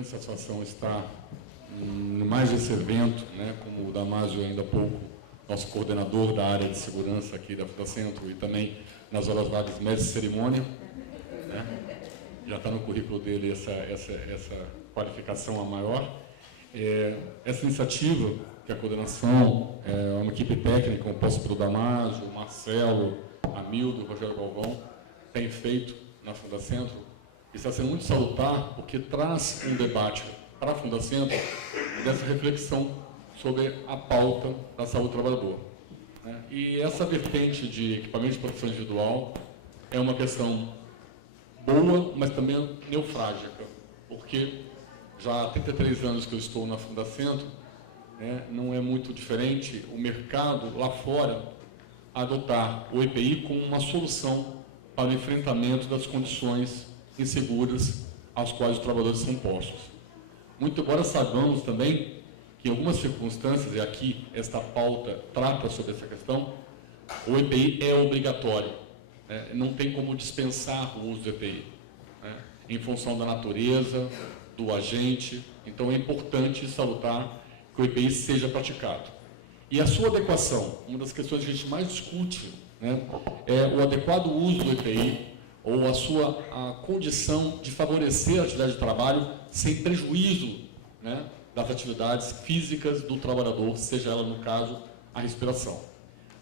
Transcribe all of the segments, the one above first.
grande satisfação estar em mais esse evento, né, como o Damásio ainda há pouco, nosso coordenador da área de segurança aqui da Fundacentro, e também nas horas vagas mestre de cerimônia, né, já está no currículo dele essa qualificação a maior. Essa iniciativa, que a coordenação, é uma equipe técnica composta pelo Damásio, Marcelo, Hamildo, Rogério Galvão, tem feito na Fundacentro, está sendo muito salutar, porque traz um debate para a Fundacentro dessa reflexão sobre a pauta da saúde do trabalhador, né? E essa vertente de equipamento de proteção individual é uma questão boa, mas também neofrágica, porque já há 33 anos que eu estou na Fundacentro, né, não é muito diferente o mercado lá fora adotar o EPI como uma solução para o enfrentamento das condições inseguras às quais os trabalhadores são postos. Muito embora saibamos também que em algumas circunstâncias, e aqui esta pauta trata sobre essa questão, o EPI é obrigatório, né? Não tem como dispensar o uso do EPI, né, em função da natureza, do agente. Então é importante salutar que o EPI seja praticado. E a sua adequação, uma das questões que a gente mais discute, né, é o adequado uso do EPI, ou a condição de favorecer a atividade de trabalho sem prejuízo, né, das atividades físicas do trabalhador, seja ela, no caso, a respiração.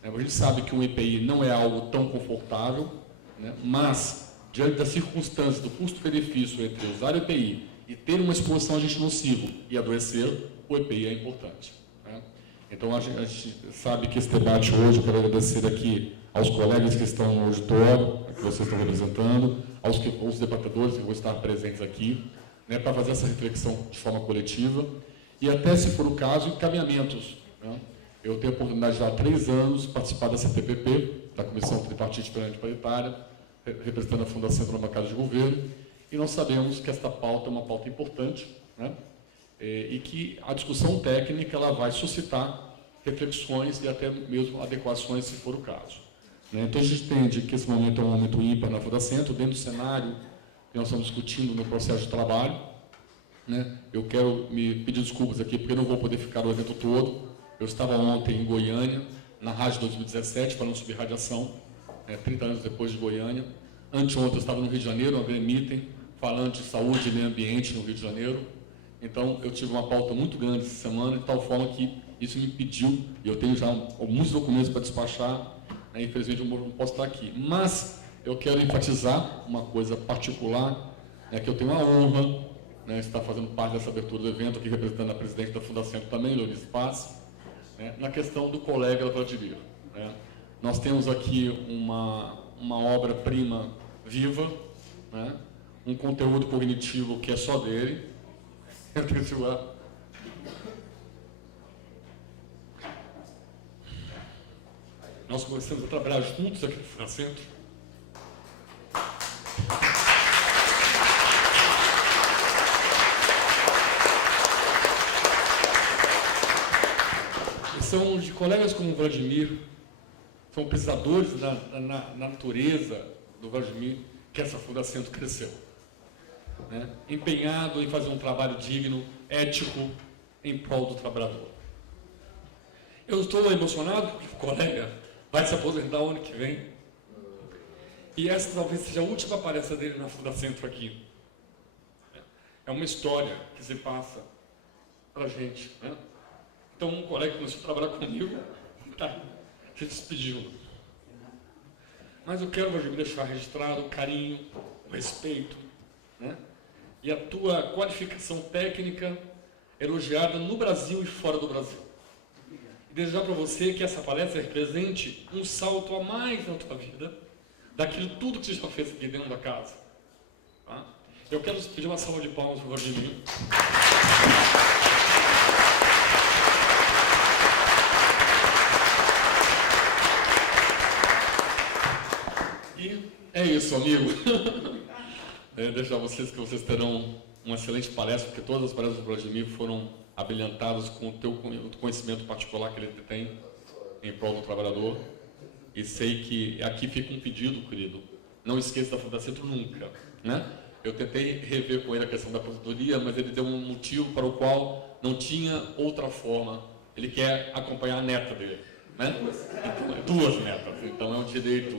A gente sabe que o EPI não é algo tão confortável, né, mas, diante das circunstâncias do custo-benefício entre usar o EPI e ter uma exposição a agente nocivo e adoecer, o EPI é importante, né? Então, a gente sabe que esse debate hoje, eu quero agradecer aqui aos colegas que estão no auditório, que vocês estão representando, aos debatedores que vão estar presentes aqui, né, para fazer essa reflexão de forma coletiva, e até, se for o caso, encaminhamentos, né? Eu tenho a oportunidade de há 3 anos participar da CTPP, da Comissão Tripartite Permanente Paritária, representando a Fundação na bancada de governo, e nós sabemos que esta pauta é uma pauta importante, né, e que a discussão técnica ela vai suscitar reflexões e até mesmo adequações, se for o caso, né? Então, a gente entende que esse momento é um momento ímpar na Fundacentro, dentro do cenário que nós estamos discutindo no processo de trabalho, né? Eu quero me pedir desculpas aqui, porque eu não vou poder ficar o evento todo. Eu estava ontem em Goiânia, na Rádio 2017, falando sobre radiação, 30 anos depois de Goiânia. Anteontem eu estava no Rio de Janeiro, uma grande meeting, falando de saúde e meio ambiente no Rio de Janeiro. Então, eu tive uma pauta muito grande essa semana, de tal forma que isso me impediu, e eu tenho já alguns documentos para despachar, né, infelizmente eu não posso estar aqui. Mas eu quero enfatizar uma coisa particular, né, que eu tenho a honra, né, estar fazendo parte dessa abertura do evento, aqui representando a presidente da Fundação também, Leonice Paz, né, na questão do colega Vladimir, né. Nós temos aqui uma obra-prima viva, né, um conteúdo cognitivo que é só dele. Nós começamos a trabalhar juntos aqui no Fundacentro. E são de colegas como o Vladimir, são pesquisadores na natureza do Vladimir, que essa Fundacentro cresceu, né, empenhado em fazer um trabalho digno, ético, em prol do trabalhador. Eu estou emocionado porque o colega vai se aposentar o ano que vem, e essa talvez seja a última palestra dele na Fundacentro aqui. É uma história que se passa para a gente, né? Então, um colega que começou a trabalhar comigo está se despedindo. Mas eu quero, Vladimir, deixar registrado o carinho, o respeito, né, e a tua qualificação técnica elogiada no Brasil e fora do Brasil. E desejar para você que essa palestra represente um salto a mais na tua vida, daquilo tudo que você já fez aqui dentro da casa. Tá? Eu quero pedir uma salva de palmas para o Vladimir. E é isso, amigo. Deixar vocês que vocês terão uma excelente palestra, porque todas as palestras do Vladimir foram abrilhantadas com o conhecimento particular que ele tem em prol do trabalhador. E sei que aqui fica um pedido, querido. Não esqueça da Fundacentro nunca, né? Eu tentei rever com ele a questão da aposentadoria, mas ele deu um motivo para o qual não tinha outra forma. Ele quer acompanhar a neta dele, né? Então, duas netas. Então é um direito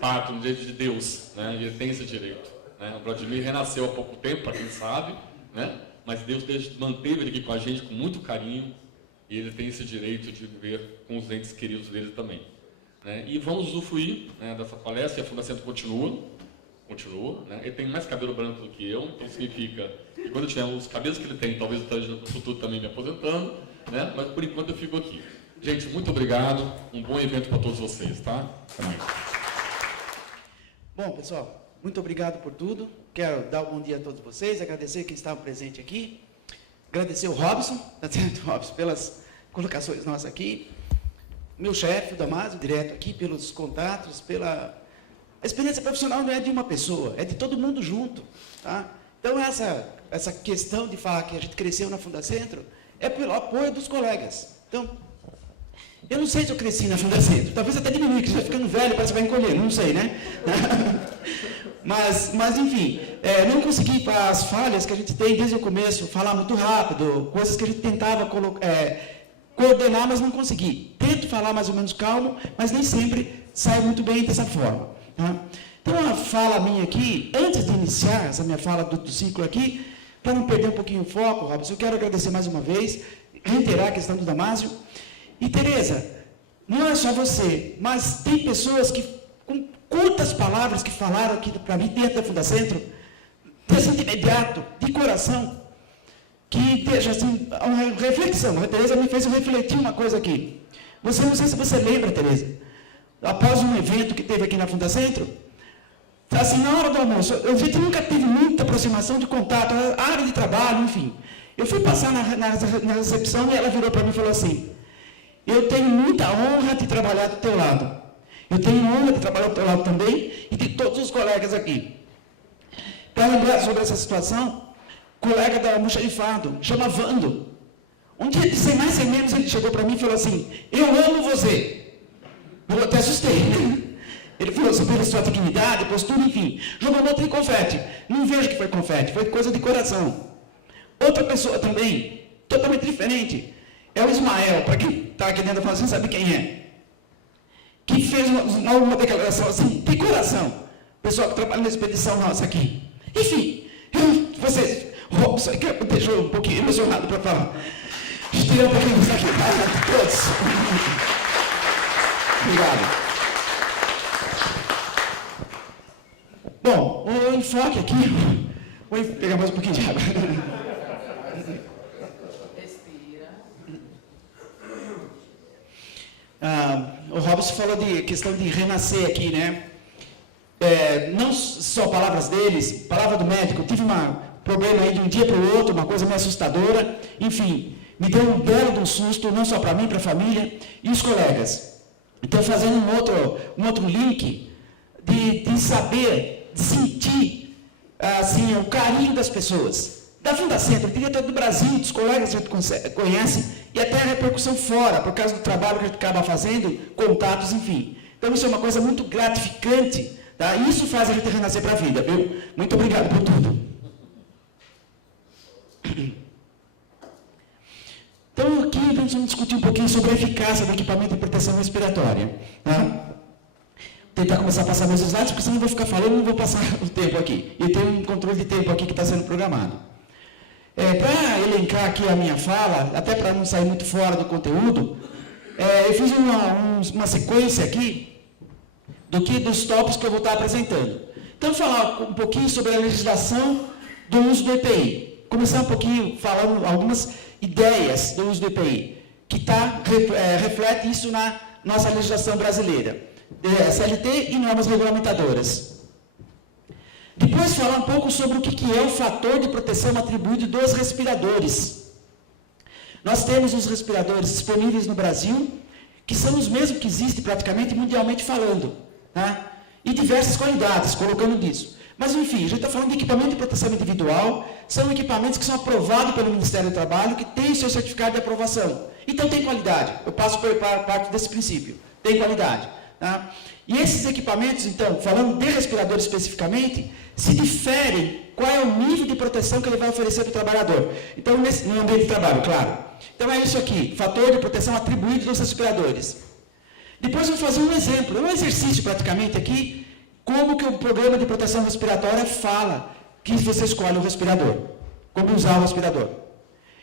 pacto, um direito de Deus, né? E ele tem esse direito, né? O Vladimir renasceu há pouco tempo, para quem sabe, né? Mas Deus manteve ele aqui com a gente com muito carinho e ele tem esse direito de viver com os entes queridos dele também, né? E vamos usufruir, né, dessa palestra. E a Fundação continua, né? Ele tem mais cabelo branco do que eu, então significa que quando eu tiver os cabelos que ele tem, talvez eu esteja no futuro também me aposentando, né? Mas por enquanto eu fico aqui. Gente, muito obrigado, um bom evento para todos vocês, tá? Bom, pessoal, muito obrigado por tudo. Quero dar um bom dia a todos vocês, agradecer quem estava presente aqui, agradecer o Robson, tá certo, Robson, pelas colocações nossas aqui, meu chefe, o Damásio, direto aqui, pelos contatos, pela... A experiência profissional não é de uma pessoa, é de todo mundo junto, tá? Então, essa questão de falar que a gente cresceu na Fundacentro é pelo apoio dos colegas. Então, eu não sei se eu cresci na Fundacentro, talvez até diminui, que você vai ficando velho, parece que vai encolher, não sei, né? Mas enfim, não consegui, para as falhas que a gente tem desde o começo, falar muito rápido, coisas que a gente tentava coordenar, mas não consegui. Tento falar mais ou menos calmo, mas nem sempre sai muito bem dessa forma. Tá? Então, a fala minha aqui, antes de iniciar essa minha fala do ciclo aqui, para não perder um pouquinho o foco, Robson, eu quero agradecer mais uma vez, reiterar a questão do Damásio. E, Tereza, não é só você, mas tem pessoas que, com curtas palavras que falaram aqui para mim dentro da Fundacentro, desse imediato, de coração, que deixa assim, uma reflexão. A Tereza me fez refletir uma coisa aqui. Não sei se você lembra, Tereza, após um evento que teve aqui na Fundacentro, assim, na hora do almoço, a gente nunca teve muita aproximação de contato, a área de trabalho, enfim. Eu fui passar na recepção e ela virou para mim e falou assim: eu tenho muita honra de trabalhar do teu lado. Eu tenho honra de trabalhar do teu lado também e de todos os colegas aqui. Para lembrar sobre essa situação, colega da almoxarifado, chama Vando. Um dia, sem mais sem menos, ele chegou para mim e falou assim: eu amo você. Eu até assustei, né? Ele falou sobre a sua dignidade, postura, enfim. Jogou um monte de confete. Não vejo que foi confete, foi coisa de coração. Outra pessoa também, totalmente diferente, é o Ismael, para quem está aqui dentro da Fundação sabe quem é. Que fez uma declaração assim, de coração. Pessoal que trabalha na expedição nossa aqui. Enfim, vocês, Robson, que me deixou um pouquinho emocionado para falar. Estirei um pouquinho isso aqui, tá? Todos. Obrigado. Bom, o enfoque aqui, vou pegar mais um pouquinho de água. Respira. O Robson falou de questão de renascer aqui, né? Não só palavras deles, palavra do médico. Eu tive um problema aí de um dia para o outro, uma coisa meio assustadora. Enfim, me deu um belo susto, não só para mim, para a família e os colegas. Então, fazendo um outro link de saber, de sentir assim, o carinho das pessoas. Da Fundacentro, eu diria até do Brasil, dos colegas que a gente conhece, e até a repercussão fora, por causa do trabalho que a gente acaba fazendo, contatos, enfim. Então, isso é uma coisa muito gratificante, tá? E isso faz a gente renascer para a vida, viu? Muito obrigado por tudo. Então, aqui vamos discutir um pouquinho sobre a eficácia do equipamento de proteção respiratória. Tá? Tentar começar a passar meus slides, porque senão eu vou ficar falando e não vou passar o tempo aqui. E tem um controle de tempo aqui que está sendo programado. Para elencar aqui a minha fala, até para não sair muito fora do conteúdo, eu fiz uma sequência aqui dos tópicos que eu vou estar apresentando. Então, falar um pouquinho sobre a legislação do uso do EPI. Começar um pouquinho falando algumas ideias do uso do EPI, que reflete isso na nossa legislação brasileira. CLT e normas regulamentadoras. Depois falar um pouco sobre o que é o fator de proteção atribuído dos respiradores. Nós temos os respiradores disponíveis no Brasil, que são os mesmos que existem praticamente mundialmente falando, tá? E diversas qualidades, colocando nisso. Mas, enfim, a gente está falando de equipamento de proteção individual, são equipamentos que são aprovados pelo Ministério do Trabalho, que tem o seu certificado de aprovação. Então, tem qualidade. Eu passo por parte desse princípio. Tem qualidade. Tá? E esses equipamentos, então, falando de respirador especificamente, se diferem qual é o nível de proteção que ele vai oferecer para o trabalhador. Então, no ambiente de trabalho, claro. Então, é isso aqui, fator de proteção atribuído dos respiradores. Depois, eu vou fazer um exemplo, um exercício praticamente aqui, como que o programa de proteção respiratória fala que você escolhe o respirador, como usar o respirador.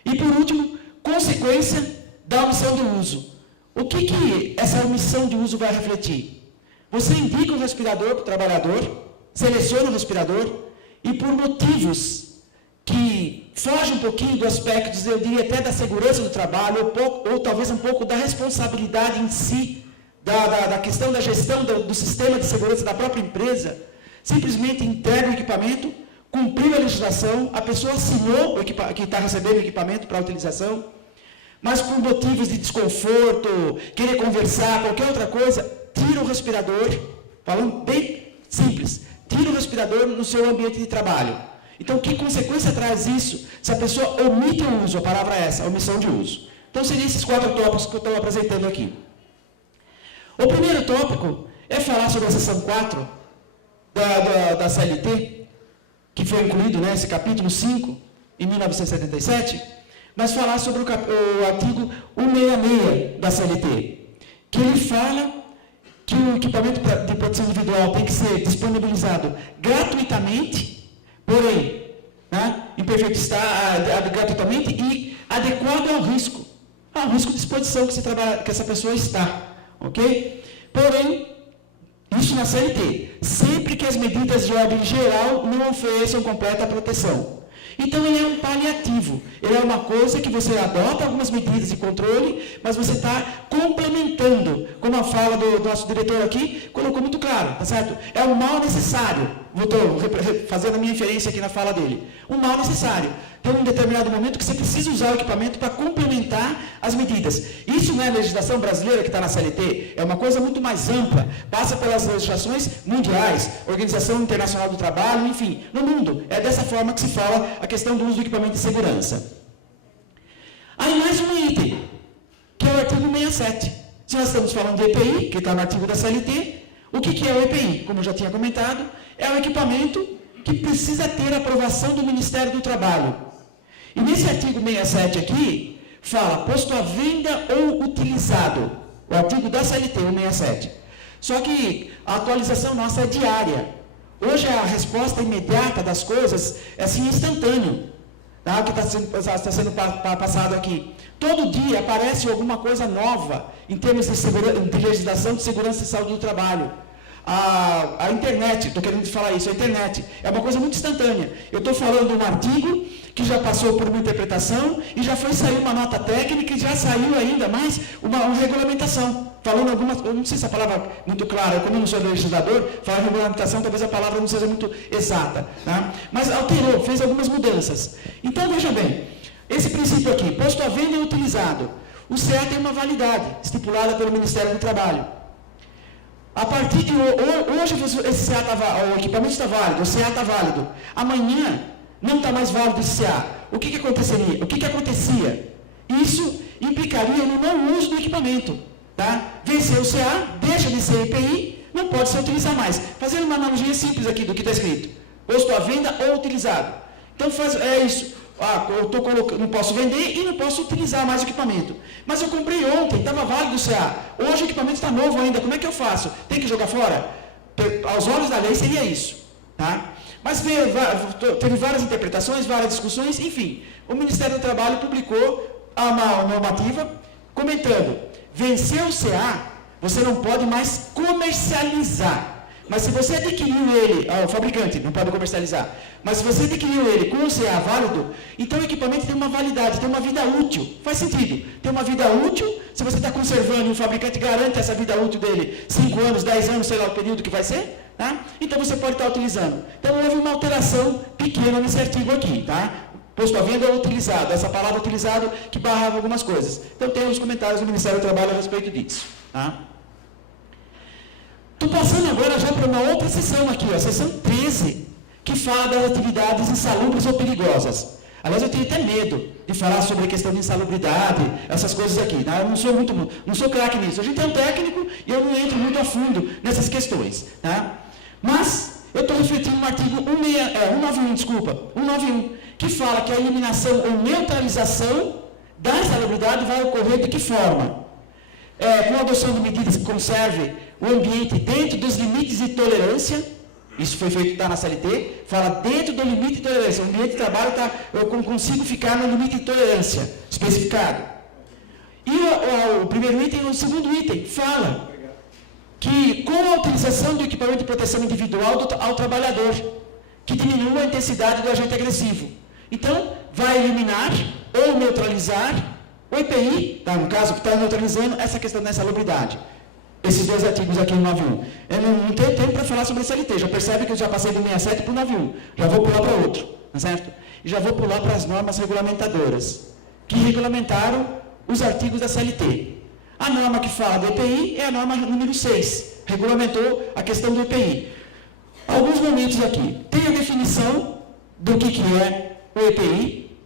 E, por último, consequência da omissão de uso. O que essa omissão de uso vai refletir? Você indica o respirador para o trabalhador, seleciona o respirador, e por motivos que fogem um pouquinho do aspecto, eu diria até da segurança do trabalho, ou talvez um pouco da responsabilidade em si, da questão da gestão do sistema de segurança da própria empresa, simplesmente entrega o equipamento, cumpriu a legislação, a pessoa assinou que está recebendo o equipamento para utilização, mas por motivos de desconforto, querer conversar, qualquer outra coisa, tira o respirador, falando bem simples, tira o respirador no seu ambiente de trabalho. Então, que consequência traz isso se a pessoa omite o uso? A palavra é essa, omissão de uso. Então, seriam esses 4 tópicos que eu estou apresentando aqui. O primeiro tópico é falar sobre a seção 4 da CLT, que foi incluído nesse capítulo 5, em 1977, mas falar sobre o artigo 166 da CLT, que ele fala que o equipamento de proteção individual tem que ser disponibilizado gratuitamente, porém, né, em perfeito estado, gratuitamente e adequado ao risco de exposição que essa pessoa está. Ok? Porém, isso na CLT, sempre que as medidas de ordem geral não ofereçam completa proteção. Então, ele é um paliativo, ele é uma coisa que você adota algumas medidas de controle, mas você está complementando, como a fala do nosso diretor aqui colocou muito claro, tá certo? É um mal necessário, estou fazendo a minha inferência aqui na fala dele, um mal necessário. Tem um determinado momento que você precisa usar o equipamento para complementar as medidas. Isso não é a legislação brasileira que está na CLT, é uma coisa muito mais ampla, passa pelas legislações mundiais, Organização Internacional do Trabalho, enfim, no mundo. É dessa forma que se fala a questão do uso do equipamento de segurança. Aí mais um item, que é o artigo 67. Se nós estamos falando de EPI, que está no artigo da CLT, o que é o EPI? Como eu já tinha comentado, é um equipamento que precisa ter aprovação do Ministério do Trabalho. E nesse artigo 67 aqui, fala posto à venda ou utilizado. O artigo da CLT, o 67. Só que a atualização nossa é diária. Hoje a resposta imediata das coisas é assim instantâneo. Tá? Que está sendo passado aqui. Todo dia aparece alguma coisa nova em termos de legislação de segurança e saúde do trabalho. A internet, estou querendo falar isso, a internet é uma coisa muito instantânea. Eu estou falando de um artigo que já passou por uma interpretação e já foi sair uma nota técnica e já saiu ainda mais uma regulamentação. Falando algumas, eu não sei se a palavra é muito clara, como eu não sou legislador, falar regulamentação talvez a palavra não seja muito exata. Tá? Mas alterou, fez algumas mudanças. Então, veja bem, esse princípio aqui, posto à venda e utilizado, o CA tem uma validade estipulada pelo Ministério do Trabalho. A partir de hoje, esse CA o equipamento está válido, o CA está válido. Amanhã não está mais válido esse CA. O que aconteceria? O que acontecia? Isso implicaria no não uso do equipamento. Tá? Venceu o CA, deixa de ser EPI, não pode se utilizar mais. Fazendo uma analogia simples aqui do que está escrito. Posto à venda ou utilizado. Então, é isso. Eu não posso vender e não posso utilizar mais o equipamento. Mas eu comprei ontem, estava válido o CA. Hoje o equipamento está novo ainda, como é que eu faço? Tem que jogar fora? Aos olhos da lei seria isso. Tá? Mas teve várias interpretações, várias discussões, enfim. O Ministério do Trabalho publicou uma normativa comentando, venceu o CA, você não pode mais comercializar. Mas se você adquiriu ele, o fabricante não pode comercializar, mas se você adquiriu ele com o CA válido, então o equipamento tem uma validade, tem uma vida útil. Faz sentido. Tem uma vida útil, se você está conservando e o fabricante garante essa vida útil dele, 5 anos, 10 anos, sei lá o período que vai ser, tá? Então você pode estar utilizando. Então houve uma alteração pequena nesse artigo aqui, tá? Posto à venda ou utilizado, essa palavra utilizado que barrava algumas coisas. Então tem os comentários do Ministério do Trabalho a respeito disso, tá? Estou passando agora já para uma outra seção aqui, a seção 13, que fala das atividades insalubres ou perigosas. Aliás, eu tenho até medo de falar sobre a questão de insalubridade, essas coisas aqui. Tá? Eu não sou craque nisso. A gente é um técnico e eu não entro muito a fundo nessas questões. Tá? Mas eu estou refletindo no artigo 191, que fala que a eliminação ou neutralização da insalubridade vai ocorrer de que forma? Com a adoção de medidas que conservem o ambiente dentro dos limites de tolerância. Isso foi feito, está na CLT, fala dentro do limite de tolerância. O ambiente de trabalho eu consigo ficar no limite de tolerância especificado. E o primeiro item, o segundo item, fala que com a utilização do equipamento de proteção individual ao trabalhador, que diminua a intensidade do agente agressivo. Então, vai eliminar ou neutralizar o EPI, tá, no caso, que está neutralizando essa questão da insalubridade. Esses dois artigos aqui no 91. Eu não tenho tempo para falar sobre a CLT, já percebe que eu já passei do 67 para o 91. Já vou pular para outro, tá certo? E já vou pular para as normas regulamentadoras, que regulamentaram os artigos da CLT. A norma que fala do EPI é a norma número 6, regulamentou a questão do EPI. Alguns momentos aqui. Tem a definição do que é o EPI.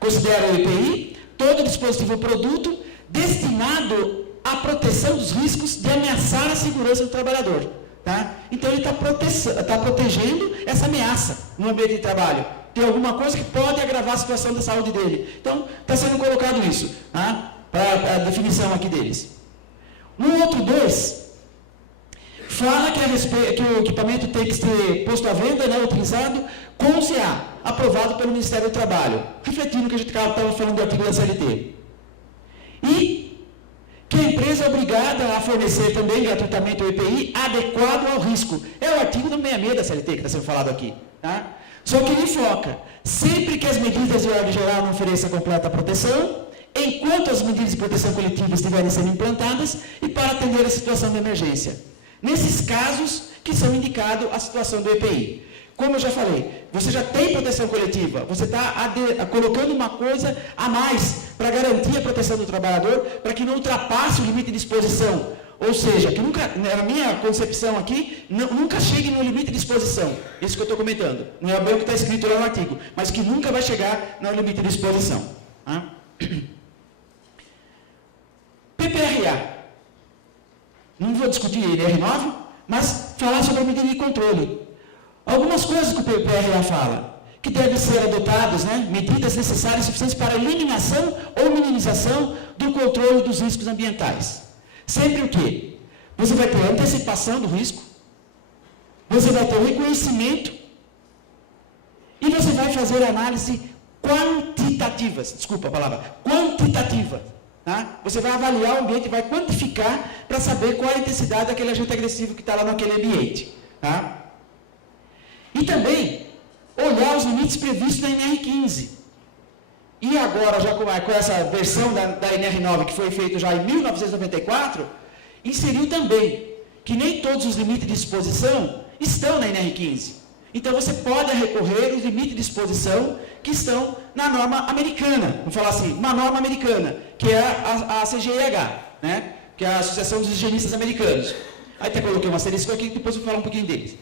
Considera o EPI todo dispositivo ou produto destinado à proteção dos riscos de ameaçar a segurança do trabalhador. Tá? Então, ele está protegendo essa ameaça no ambiente de trabalho. Tem alguma coisa que pode agravar a situação da saúde dele. Então, está sendo colocado isso, tá? Para a definição aqui deles. No outro 2, fala que o equipamento tem que ser posto à venda, né, utilizado com o CA, aprovado pelo Ministério do Trabalho, refletindo o que a gente estava falando do artigo da CLT. E que a empresa é obrigada a fornecer também gratuitamente o EPI adequado ao risco. É o artigo 66 da CLT que está sendo falado aqui. Tá? Só que ele foca, sempre que as medidas de ordem geral não ofereçam completa proteção, enquanto as medidas de proteção coletiva estiverem sendo implantadas e para atender a situação de emergência. Nesses casos que são indicado a situação do EPI. Como eu já falei, você já tem proteção coletiva, você está colocando uma coisa a mais para garantir a proteção do trabalhador, para que não ultrapasse o limite de exposição. Ou seja, que nunca, na minha concepção aqui, nunca chegue no limite de exposição. Isso que eu estou comentando. Não é bem o que está escrito lá no artigo, mas que nunca vai chegar no limite de exposição. Tá? PPRA. Não vou discutir NR9, mas falar sobre a medida de controle. Algumas coisas que o PPRA fala, que devem ser adotadas, né, medidas necessárias e suficientes para a eliminação ou minimização do controle dos riscos ambientais. Sempre o quê? Você vai ter antecipação do risco, você vai ter reconhecimento e você vai fazer análise quantitativas, desculpa a palavra, quantitativa. Tá? Você vai avaliar o ambiente, vai quantificar para saber qual é a intensidade daquele agente agressivo que está lá naquele ambiente. Tá? E também olhar os limites previstos na NR15. E agora, já com essa versão da NR9, que foi feita já em 1994, inseriu também que nem todos os limites de exposição estão na NR15. Então, você pode recorrer aos limites de exposição que estão na norma americana. Vamos falar assim, uma norma americana, que é a CGIH, né? Que é a Associação dos Higienistas Americanos. Aí até coloquei um asterisco aqui, depois eu vou falar um pouquinho deles.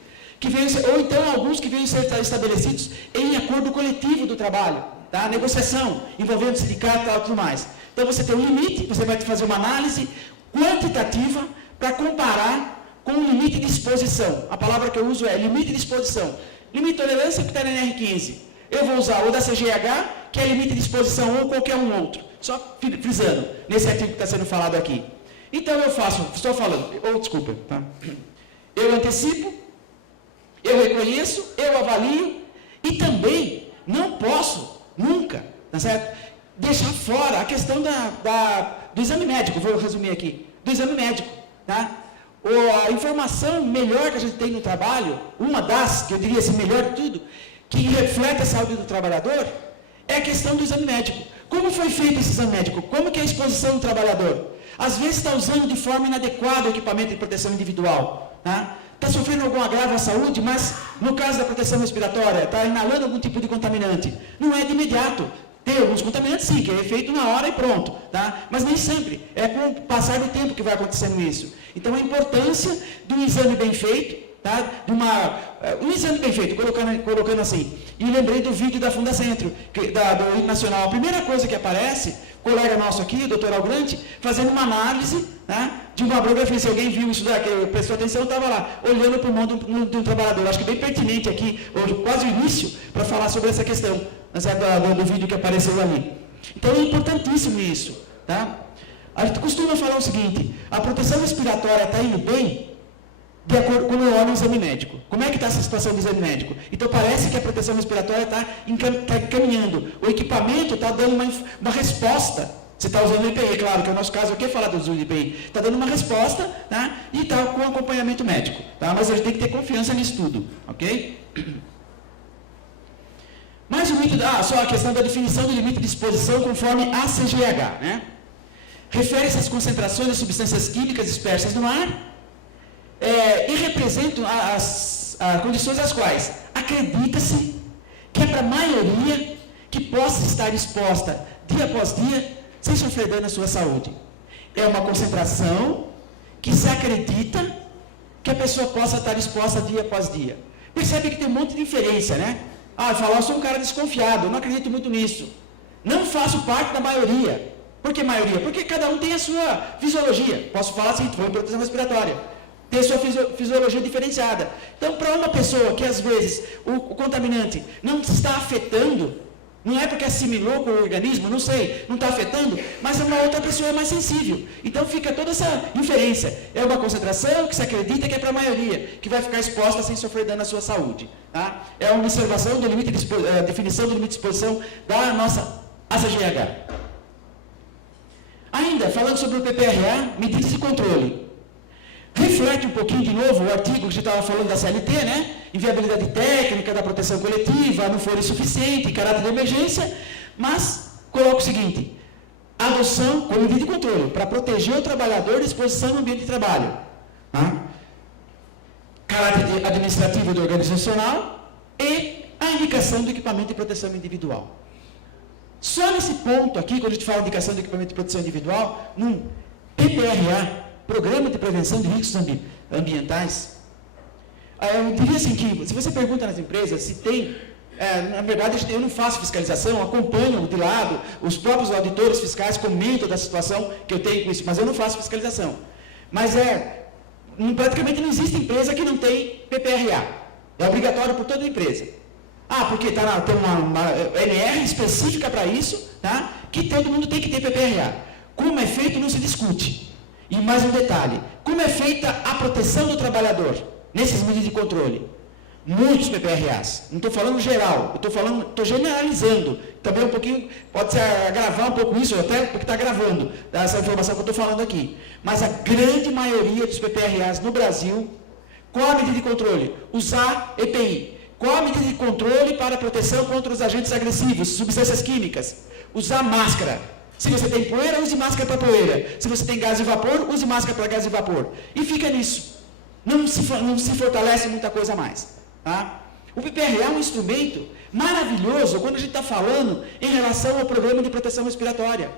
Ou então alguns que venham ser estabelecidos em acordo coletivo do trabalho, tá? Negociação, envolvendo sindicato e tudo mais. Então você tem um limite, você vai fazer uma análise quantitativa para comparar com o limite de exposição. A palavra que eu uso é limite de exposição. Limite de tolerância que está na NR15. Eu vou usar o da CGH, que é limite de exposição, ou qualquer um outro. Só frisando, nesse artigo que está sendo falado aqui. Então estou falando, desculpa, tá? Eu antecipo, eu reconheço, eu avalio e também não posso, nunca, tá certo? Deixar fora a questão do exame médico, vou resumir aqui, do exame médico, tá? A informação melhor que a gente tem no trabalho, uma das, que eu diria assim, melhor de tudo, que reflete a saúde do trabalhador, é a questão do exame médico. Como foi feito esse exame médico? Como que é a exposição do trabalhador? Às vezes está usando de forma inadequada o equipamento de proteção individual, tá? Está sofrendo algum agravo à saúde, mas no caso da proteção respiratória, está inalando algum tipo de contaminante. Não é de imediato. Tem alguns contaminantes, sim, que é feito na hora e pronto. Tá? Mas nem sempre. É com o passar do tempo que vai acontecendo isso. Então, a importância do exame bem feito, tá? Um exame bem feito, colocando assim. E lembrei do vídeo da Fundacentro, do hino nacional. A primeira coisa que aparece, o colega nosso aqui, o doutor Algrante, fazendo uma análise, né, de uma biografia. Se alguém viu isso daqui, prestou atenção, estava lá, olhando para o pulmão de um trabalhador. Acho que bem pertinente aqui, hoje, quase o início, para falar sobre essa questão, do vídeo que apareceu ali. Então é importantíssimo isso. Tá? A gente costuma falar o seguinte: a proteção respiratória está indo bem de acordo com o olho no exame médico. Como é que está essa situação do exame médico? Então parece que a proteção respiratória está encaminhando. O equipamento está dando uma resposta. Você está usando o EPI, claro, que é o nosso caso aqui é falar do uso do EPI. Está dando uma resposta, tá? E está com acompanhamento médico. Tá? Mas a gente tem que ter confiança nisso tudo. Ok? Mais um item, só a questão da definição do limite de exposição conforme a CGH, né? Refere-se às concentrações de substâncias químicas dispersas no ar e representam as condições às quais acredita-se que é para a maioria que possa estar exposta dia após dia sem sofrer dano à sua saúde. É uma concentração que se acredita que a pessoa possa estar exposta dia após dia. Percebe que tem um monte de inferência, né? Eu sou um cara desconfiado, eu não acredito muito nisso. Não faço parte da maioria. Por que maioria? Porque cada um tem a sua fisiologia. Posso falar assim, foi proteção respiratória. Tem a sua fisiologia diferenciada. Então, para uma pessoa que às vezes o contaminante não está afetando, não é porque assimilou com o organismo, não sei, não está afetando, mas uma outra pessoa é mais sensível. Então fica toda essa inferência. É uma concentração que se acredita que é para a maioria, que vai ficar exposta sem sofrer dano à sua saúde. Tá? É uma observação do limite de definição do limite de exposição da nossa ACGH. Ainda, falando sobre o PPRA, medidas de controle. Reflete um pouquinho de novo o artigo que a gente estava falando da CLT, né? Inviabilidade técnica da proteção coletiva, não for insuficiente, em caráter de emergência, mas coloca o seguinte: adoção como medida de controle, para proteger o trabalhador da exposição no ambiente de trabalho. Tá? Caráter administrativo do organizacional e a indicação do equipamento de proteção individual. Só nesse ponto aqui, quando a gente fala de indicação do equipamento de proteção individual, num PPRA, Programa de Prevenção de Riscos Ambientais, eu diria assim que, se você pergunta nas empresas se tem, na verdade eu não faço fiscalização, acompanho de lado, os próprios auditores fiscais comentam da situação que eu tenho com isso, mas eu não faço fiscalização. Mas praticamente não existe empresa que não tem PPRA, é obrigatório por toda empresa. Porque tem uma NR específica para isso, tá? Que todo mundo tem que ter PPRA. Como é feito não se discute. E mais um detalhe, como é feita a proteção do trabalhador nesses medidas de controle? Muitos PPRAs, não estou falando geral, estou generalizando, também um pouquinho, pode se agravar um pouco isso, até porque está gravando essa informação que eu estou falando aqui. Mas a grande maioria dos PPRAs no Brasil, qual a medida de controle? Usar EPI. Qual a medida de controle para a proteção contra os agentes agressivos, substâncias químicas? Usar máscara. Se você tem poeira, use máscara para poeira. Se você tem gás e vapor, use máscara para gás e vapor. E fica nisso. Não se fortalece muita coisa a mais. Tá? O PPRA é um instrumento maravilhoso quando a gente está falando em relação ao programa de proteção respiratória.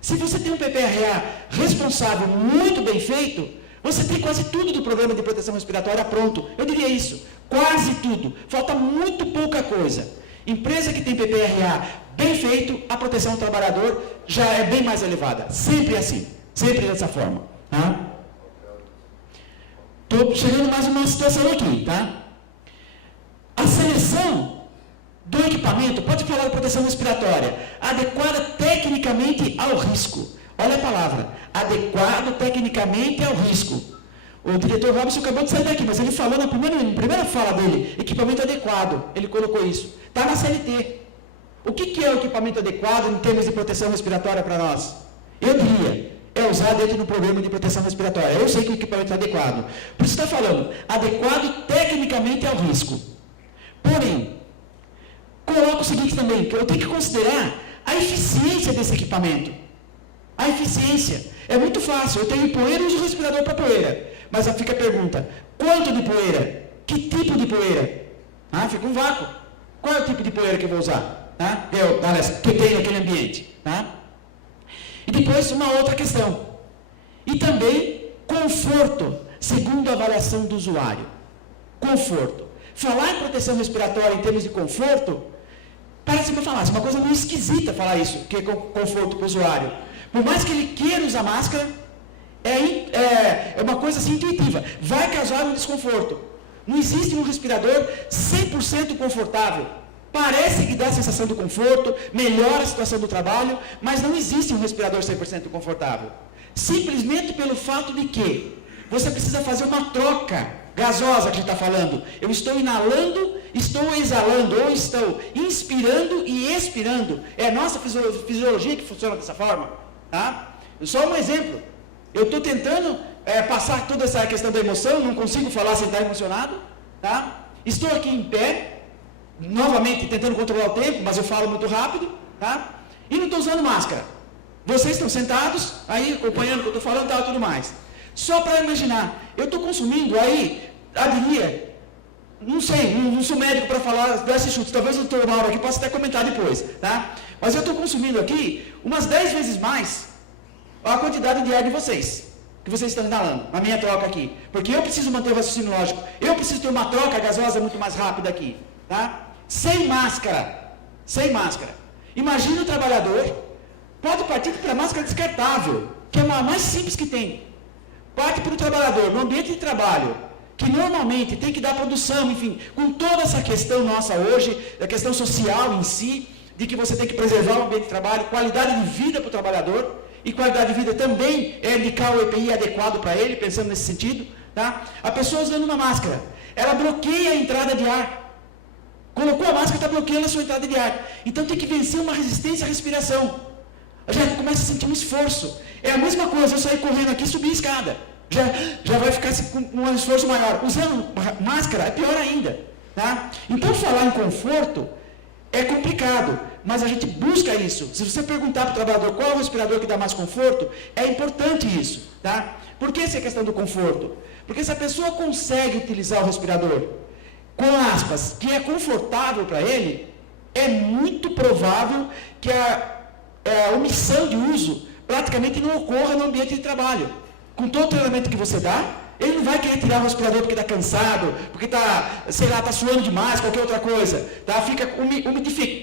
Se você tem um PPRA responsável, muito bem feito, você tem quase tudo do programa de proteção respiratória pronto. Eu diria isso. Quase tudo. Falta muito pouca coisa. Empresa que tem PPRA bem feito, a proteção do trabalhador já é bem mais elevada. Sempre assim. Sempre dessa forma. Estou chegando mais uma situação aqui. Tá? A seleção do equipamento, pode falar de proteção respiratória, adequada tecnicamente ao risco. Olha a palavra. Adequado tecnicamente ao risco. O diretor Robson acabou de sair daqui, mas ele falou na primeira fala dele, equipamento adequado, ele colocou isso. Está na CLT. O que é o equipamento adequado em termos de proteção respiratória para nós? Eu diria, é usar dentro do programa de proteção respiratória. Eu sei que o equipamento é adequado. Por isso está falando, adequado tecnicamente ao risco. Porém, coloco o seguinte também, que eu tenho que considerar a eficiência desse equipamento. A eficiência. É muito fácil, eu tenho poeira e uso respirador para poeira. Mas fica a pergunta, quanto de poeira? Que tipo de poeira? Fica um vácuo. Qual é o tipo de poeira que eu vou usar? Que eu tenho naquele ambiente. E depois uma outra questão. E também conforto, segundo a avaliação do usuário. conforto. Falar em proteção respiratória em termos de conforto, parece uma falácia, uma coisa meio esquisita falar isso, que é conforto para o usuário. Por mais que ele queira usar máscara, é uma coisa assim intuitiva, vai causar um desconforto. Não existe um respirador 100% confortável. Parece que dá a sensação de conforto, melhora a situação do trabalho, mas não existe um respirador 100% confortável. Simplesmente pelo fato de que você precisa fazer uma troca gasosa que a gente está falando. Eu estou inalando, estou exalando, ou estou inspirando e expirando. É a nossa fisiologia que funciona dessa forma. Tá? Só um exemplo. Eu estou tentando passar toda essa questão da emoção, não consigo falar sem estar emocionado. Tá? Estou aqui em pé, novamente tentando controlar o tempo, mas eu falo muito rápido. Tá? E não estou usando máscara. Vocês estão sentados, aí acompanhando o que eu estou falando e tudo mais. Só para imaginar, eu estou consumindo aí, diria, não sei, não sou médico para falar desses chutes, talvez o doutor Mauro aqui possa até comentar depois, tá? Mas eu estou consumindo aqui umas 10 vezes mais a quantidade de ar de vocês, que vocês estão inalando, na minha troca aqui. Porque eu preciso manter o raciocínio lógico, eu preciso ter uma troca gasosa muito mais rápida aqui, tá? Sem máscara. Imagina o trabalhador, pode partir para a máscara descartável, que é a mais simples que tem. Parte para o trabalhador, no ambiente de trabalho, que normalmente tem que dar produção, enfim, com toda essa questão nossa hoje, da questão social em si, de que você tem que preservar o ambiente de trabalho, qualidade de vida para o trabalhador, e qualidade de vida também é indicar o EPI adequado para ele, pensando nesse sentido, tá? A pessoa usando uma máscara, ela bloqueia a entrada de ar. Colocou a máscara, está bloqueando a sua entrada de ar. Então tem que vencer uma resistência à respiração. A gente começa a sentir um esforço. É a mesma coisa, eu sair correndo aqui e subir a escada. Já vai ficar com um esforço maior. Usando máscara é pior ainda. Tá? Então falar em conforto é complicado, mas a gente busca isso. Se você perguntar para o trabalhador qual é o respirador que dá mais conforto, é importante isso. Tá? Por que essa questão do conforto? Porque se a pessoa consegue utilizar o respirador com aspas, que é confortável para ele, é muito provável que a omissão de uso praticamente não ocorra no ambiente de trabalho. Com todo o treinamento que você dá, ele não vai querer tirar o respirador porque está cansado, porque está, sei lá, está suando demais, qualquer outra coisa. Tá? Fica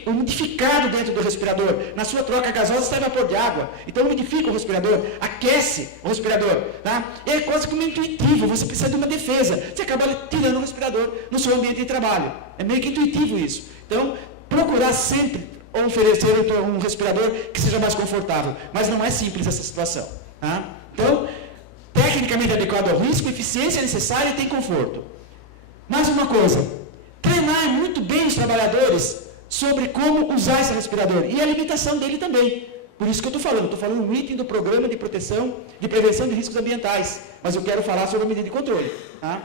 umidificado dentro do respirador. Na sua troca gasosa sai vapor de água. Então umidifica o respirador, aquece o respirador. Tá? É quase como intuitivo, você precisa de uma defesa. Você acaba tirando o respirador no seu ambiente de trabalho. É meio que intuitivo isso. Então, procurar sempre oferecer um respirador que seja mais confortável. Mas não é simples essa situação. Tá? Então, tecnicamente adequado ao risco, eficiência necessária e tem conforto. Mais uma coisa, treinar muito bem os trabalhadores sobre como usar esse respirador e a limitação dele também. Por isso que eu estou falando um item do programa de proteção, de prevenção de riscos ambientais, mas eu quero falar sobre a medida de controle. Tá?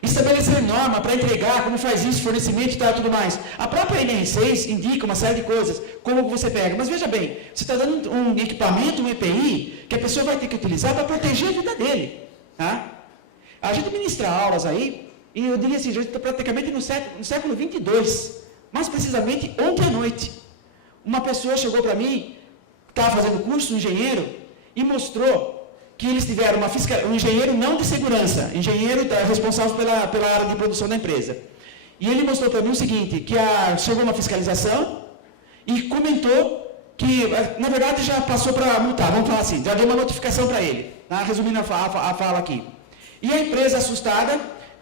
Estabelecer norma para entregar, como faz isso, fornecimento e tudo mais. A própria NR6 indica uma série de coisas, como você pega. Mas veja bem, você está dando um equipamento, um EPI, que a pessoa vai ter que utilizar para proteger a vida dele. Tá? A gente ministra aulas aí, e eu diria assim, a gente está praticamente no século 22. Mais precisamente, ontem à noite. Uma pessoa chegou para mim, estava fazendo curso, um engenheiro, e mostrou que eles tiveram um engenheiro não de segurança, engenheiro responsável pela área de produção da empresa. E ele mostrou para mim o seguinte, que chegou uma fiscalização e comentou que, na verdade, já passou para multar, vamos falar assim, já deu uma notificação para ele, tá? Resumindo a fala aqui. E a empresa assustada,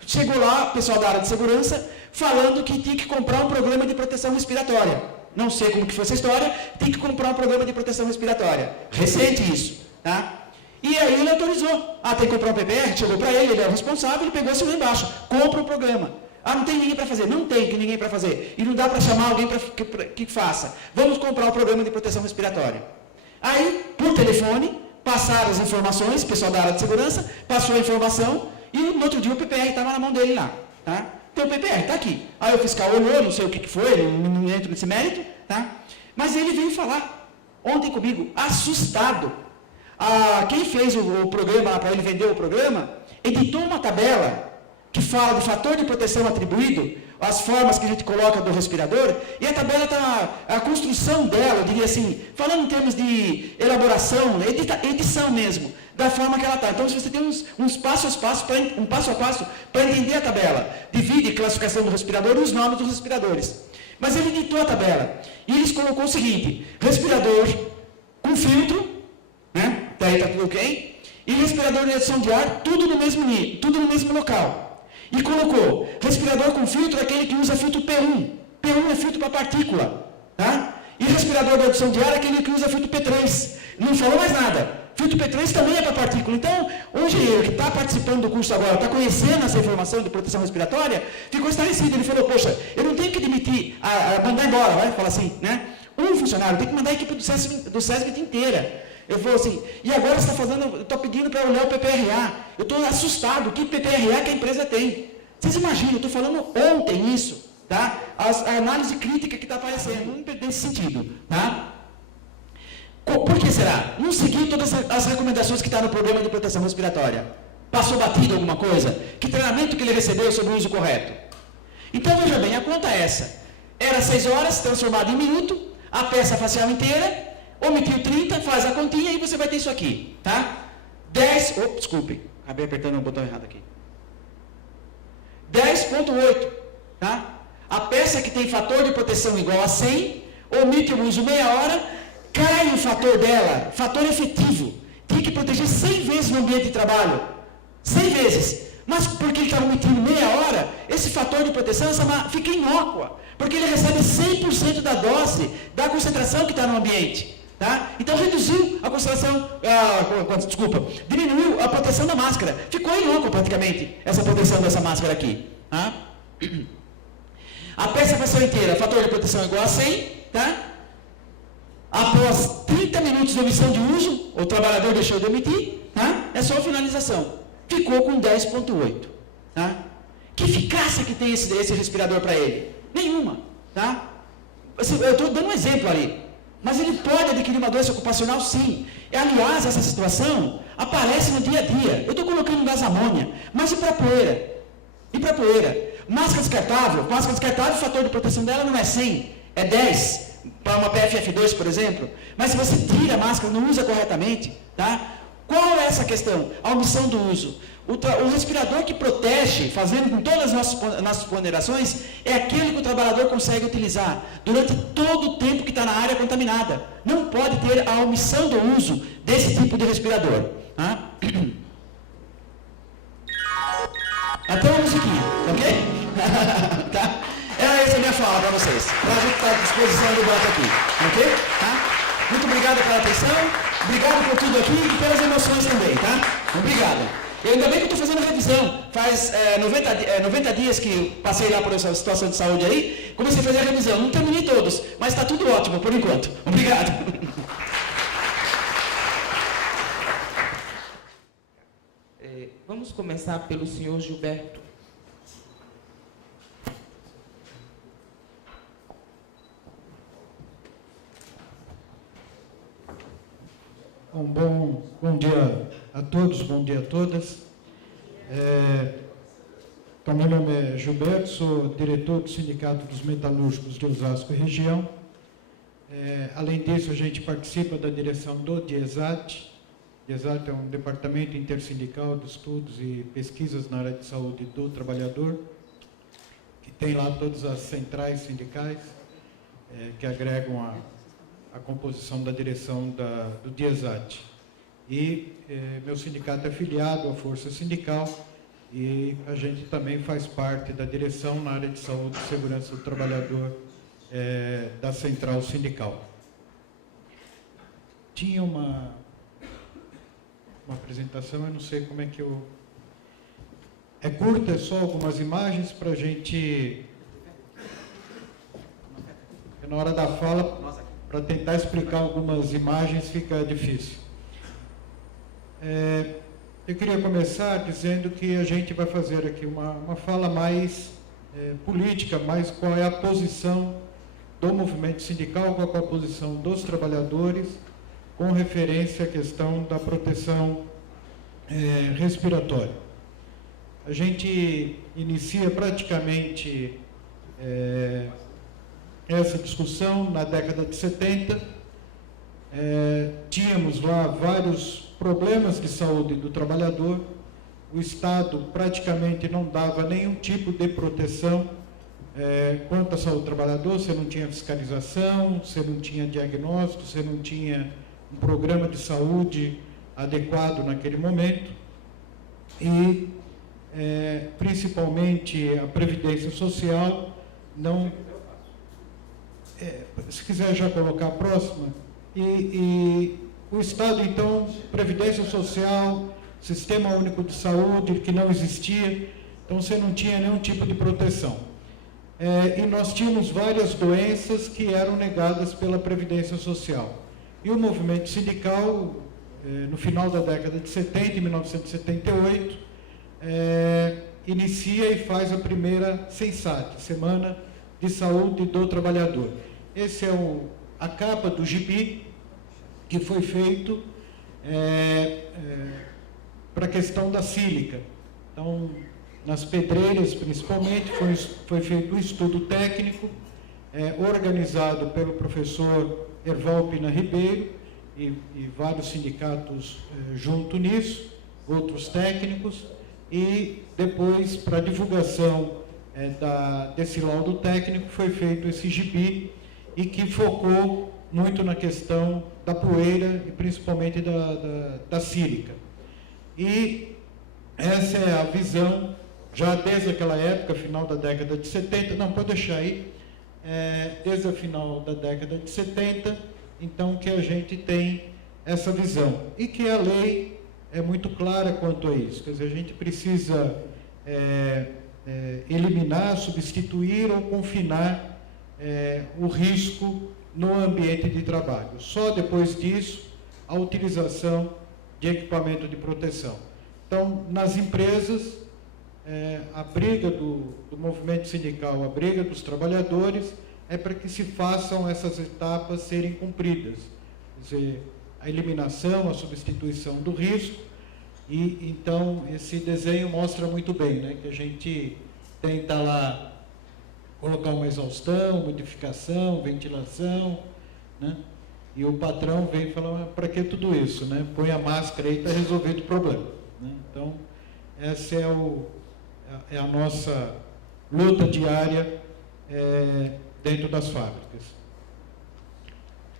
chegou lá, o pessoal da área de segurança, falando que tinha que comprar um programa de proteção respiratória. Não sei como que foi essa história, tem que comprar um programa de proteção respiratória. Recente isso, tá? E aí ele autorizou. Tem que comprar um PPR, chegou para ele é o responsável, ele pegou assim lá embaixo, compra o programa. Não tem ninguém para fazer. Não tem ninguém para fazer. E não dá para chamar alguém para que faça. Vamos comprar o programa de proteção respiratória. Aí, por telefone, passaram as informações, o pessoal da área de segurança, passou a informação, e no outro dia o PPR estava na mão dele lá. Tá? Então o PPR está aqui. Aí o fiscal olhou, não sei o que foi, não entro nesse mérito, tá? Mas ele veio falar ontem comigo, assustado. Quem fez o programa para ele vender o programa, editou uma tabela que fala de fator de proteção atribuído, as formas que a gente coloca do respirador, e a tabela está, a construção dela, eu diria assim, falando em termos de elaboração, edição mesmo, da forma que ela está. Então, se você tem uns passo a passo para entender a tabela, divide classificação do respirador e os nomes dos respiradores. Mas ele editou a tabela, e eles colocou o seguinte, respirador com filtro, né? Daí está tudo ok, e respirador de adição de ar, tudo no mesmo nível, tudo no mesmo local. E colocou, respirador com filtro é aquele que usa filtro P1. P1 é filtro para partícula. Tá? E respirador de adição de ar é aquele que usa filtro P3. Não falou mais nada. Filtro P3 também é para partícula. Então, o engenheiro que está participando do curso agora, está conhecendo essa informação de proteção respiratória, ficou estarrecido. Ele falou, poxa, eu não tenho que demitir, mandar embora, vai falar assim, né? Um funcionário, tem que mandar a equipe do SESB inteira. Eu falo assim, e agora você está fazendo, eu estou pedindo para olhar o PPRA. Eu estou assustado, que PPRA que a empresa tem. Vocês imaginam, eu estou falando ontem isso, tá? A análise crítica que está aparecendo, nesse sentido, tá? Por que será? Não seguiu todas as recomendações que estão no programa de proteção respiratória. Passou batido alguma coisa? Que treinamento que ele recebeu sobre o uso correto? Então, veja bem, a conta é essa. Era 6 horas, transformado em minuto, a peça facial inteira, omitiu 30, faz a continha e você vai ter isso aqui, tá? 10, desculpe, acabei apertando o botão errado aqui. 10.8, tá? A peça que tem fator de proteção igual a 100, omite o uso meia hora, cai o fator dela, fator efetivo. Tem que proteger 100 vezes no ambiente de trabalho. 100 vezes. Mas porque ele está omitindo meia hora, esse fator de proteção fica inócua. Porque ele recebe 100% da dose, da concentração que está no ambiente. Tá? Então reduziu a concentração, diminuiu a proteção da máscara. Ficou inócuo praticamente essa proteção dessa máscara aqui. Tá? A peça facial inteira, fator de proteção igual a 100, tá? Após 30 minutos de omissão de uso, o trabalhador deixou de emitir, tá? É só a finalização. Ficou com 10.8. Tá? Que eficácia que tem esse respirador para ele? Nenhuma. Tá? Eu estou dando um exemplo ali. Mas ele pode adquirir uma doença ocupacional, sim. E, aliás, essa situação aparece no dia a dia. Eu estou colocando gás amônia, mas e para poeira? E para poeira? Máscara descartável, o fator de proteção dela não é 100, é 10, para uma PFF2, por exemplo. Mas se você tira a máscara, não usa corretamente, tá? Qual é essa questão? A omissão do uso. O respirador que protege, fazendo com todas as nossas ponderações, é aquele que o trabalhador consegue utilizar durante todo o tempo que está na área contaminada. Não pode ter a omissão do uso desse tipo de respirador. Tá? Até uma musiquinha, ok? Tá? Essa é a minha fala para vocês. Para a gente estar à disposição do debate aqui. Ok? Tá? Muito obrigado pela atenção, obrigado por tudo aqui e pelas emoções também, tá? Obrigado. E ainda bem que eu estou fazendo revisão. Faz 90 dias que passei lá por essa situação de saúde aí, comecei a fazer a revisão. Não terminei todos, mas está tudo ótimo por enquanto. Obrigado. Vamos começar pelo senhor Gilberto. Bom dia a todos, bom dia a todas. Então, meu nome é Gilberto, sou diretor do Sindicato dos Metalúrgicos de Osasco e região. Além disso, a gente participa da direção do DIESAT. O DIESAT é um departamento intersindical de estudos e pesquisas na área de saúde do trabalhador, que tem lá todas as centrais sindicais que agregam a composição da direção do DIESAT. E meu sindicato é filiado à Força Sindical e a gente também faz parte da direção na área de saúde e segurança do trabalhador da central sindical. Tinha uma apresentação, eu não sei como é que eu... É curta, é só algumas imagens para a gente... Na hora da fala, para tentar explicar algumas imagens, fica difícil. Eu queria começar dizendo que a gente vai fazer aqui uma fala mais política, mais qual é a posição do movimento sindical, qual é a posição dos trabalhadores, com referência à questão da proteção respiratória. A gente inicia praticamente essa discussão na década de 70. Tínhamos lá vários problemas de saúde do trabalhador. O Estado praticamente não dava nenhum tipo de proteção quanto à saúde do trabalhador. Você não tinha fiscalização, você não tinha diagnóstico, você não tinha um programa de saúde adequado naquele momento. E principalmente a Previdência Social não... se quiser já colocar a próxima. E o Estado, então, Previdência Social, Sistema Único de Saúde, que não existia, então você não tinha nenhum tipo de proteção. E nós tínhamos várias doenças que eram negadas pela Previdência Social. E o movimento sindical, no final da década de 70, em 1978, inicia e faz a primeira SENSAT, Semana de Saúde do Trabalhador. Esse é a capa do gibi que foi feito para a questão da sílica. Então, nas pedreiras, principalmente, foi feito um estudo técnico organizado pelo professor Erval Pina Ribeiro e vários sindicatos junto nisso, outros técnicos, e depois, para a divulgação desse laudo técnico, foi feito esse gibi, e que focou muito na questão da poeira e principalmente da sílica. E essa é a visão, já desde aquela época, final da década de 70, não, pode deixar aí, desde o final da década de 70, então que a gente tem essa visão. E que a lei é muito clara quanto a isso, quer dizer, a gente precisa eliminar, substituir ou confinar o risco no ambiente de trabalho. Só depois disso, a utilização de equipamento de proteção. Então, nas empresas, a briga do movimento sindical, a briga dos trabalhadores, é para que se façam essas etapas serem cumpridas. Quer dizer, a eliminação, a substituição do risco, e então esse desenho mostra muito bem, né, que a gente tenta lá colocar uma exaustão, modificação, ventilação, né? E o patrão vem e fala, para que tudo isso, né? Põe a máscara aí e está resolvido o problema, né? Então, essa é a nossa luta diária dentro das fábricas.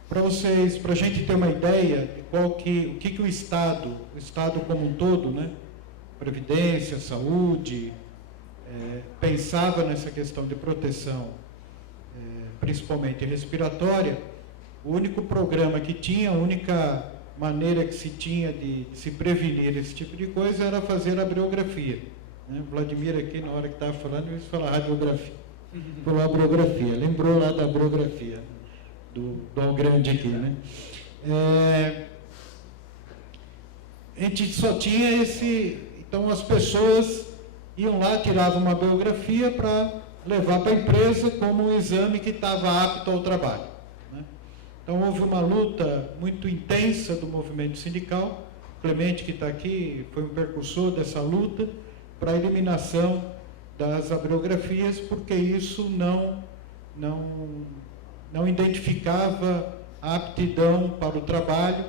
Para a gente ter uma ideia de o que o Estado como um todo, né? Previdência, saúde, pensava nessa questão de proteção, principalmente respiratória. O único programa que tinha, a única maneira que se tinha de se prevenir esse tipo de coisa era fazer a abriografia, né? Vladimir aqui, na hora que estava falando, ele falou radiografia. Falou abriografia, lembrou lá da abriografia, do Algrande aqui, né? A gente só tinha então as pessoas iam lá, tiravam uma biografia para levar para a empresa como um exame que estava apto ao trabalho, né? Então, houve uma luta muito intensa do movimento sindical. O Clemente, que está aqui, foi um precursor dessa luta para a eliminação das abriografias, porque isso não identificava a aptidão para o trabalho.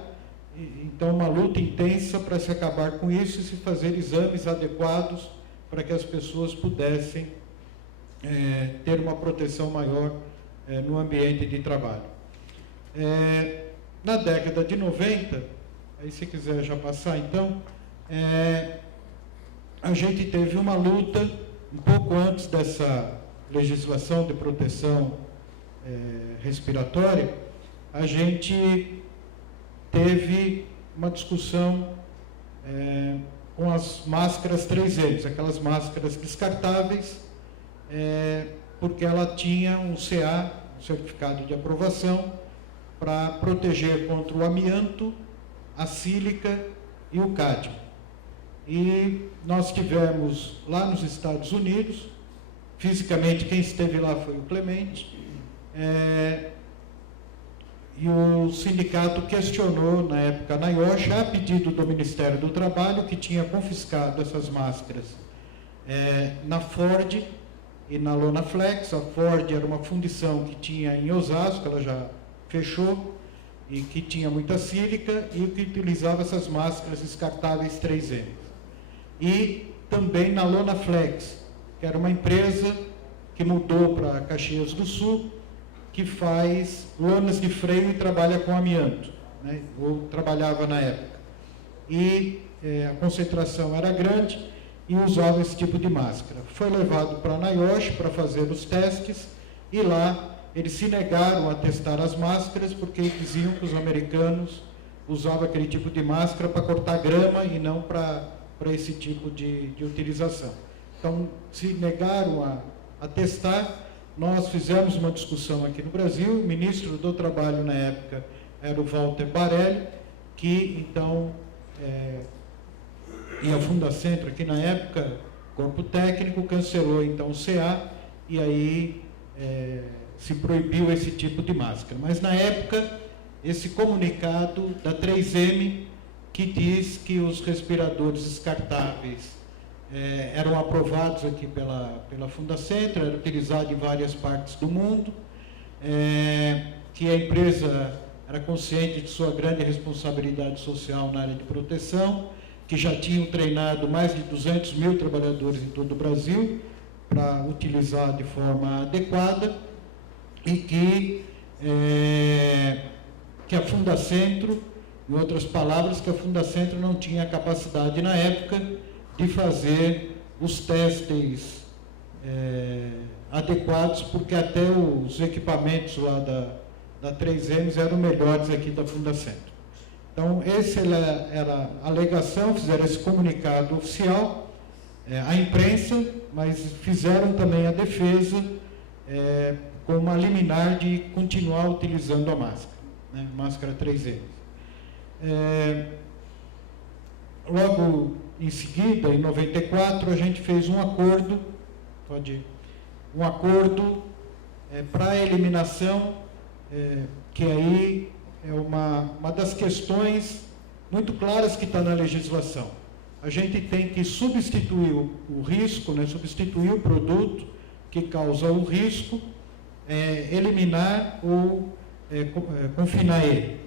Então, uma luta intensa para se acabar com isso e se fazer exames adequados para que as pessoas pudessem ter uma proteção maior no ambiente de trabalho. Na década de 90, aí se quiser já passar então, a gente teve uma luta, um pouco antes dessa legislação de proteção respiratória, a gente teve uma discussão com as máscaras 3Ms, aquelas máscaras descartáveis, porque ela tinha um CA, um certificado de aprovação, para proteger contra o amianto, a sílica e o cádmio. E nós tivemos lá nos Estados Unidos, fisicamente quem esteve lá foi o Clemente, e o sindicato questionou, na época, a NIOSH, a pedido do Ministério do Trabalho, que tinha confiscado essas máscaras na Ford e na Lonaflex. A Ford era uma fundição que tinha em Osasco, ela já fechou, e que tinha muita sílica e que utilizava essas máscaras descartáveis 3M. E também na Lonaflex, que era uma empresa que mudou para Caxias do Sul, que faz lonas de freio e trabalha com amianto, né? Ou trabalhava na época. E a concentração era grande e usava esse tipo de máscara. Foi levado para NIOSH para fazer os testes e lá eles se negaram a testar as máscaras porque diziam que os americanos usavam aquele tipo de máscara para cortar grama e não para esse tipo de utilização. Então, se negaram a testar. Nós fizemos uma discussão aqui no Brasil. O ministro do Trabalho na época era o Walter Barelli, que então, e a Fundacentro aqui na época, corpo técnico, cancelou então o CA e aí se proibiu esse tipo de máscara. Mas na época, esse comunicado da 3M, que diz que os respiradores descartáveis eram aprovados aqui pela Fundacentro, era utilizado em várias partes do mundo, que a empresa era consciente de sua grande responsabilidade social na área de proteção, que já tinham treinado mais de 200 mil trabalhadores em todo o Brasil para utilizar de forma adequada e que a Fundacentro, em outras palavras, que a Fundacentro não tinha capacidade na época de fazer os testes adequados, porque até os equipamentos lá da 3M eram melhores aqui da Fundacentro. Então, essa era a alegação, fizeram esse comunicado oficial à imprensa, mas fizeram também a defesa com uma liminar de continuar utilizando a máscara, né, máscara 3M. Logo em seguida, em 94, a gente fez um acordo, para a eliminação, que aí é uma das questões muito claras que está na legislação. A gente tem que substituir o risco, né, substituir o produto que causa o risco, eliminar ou confinar ele.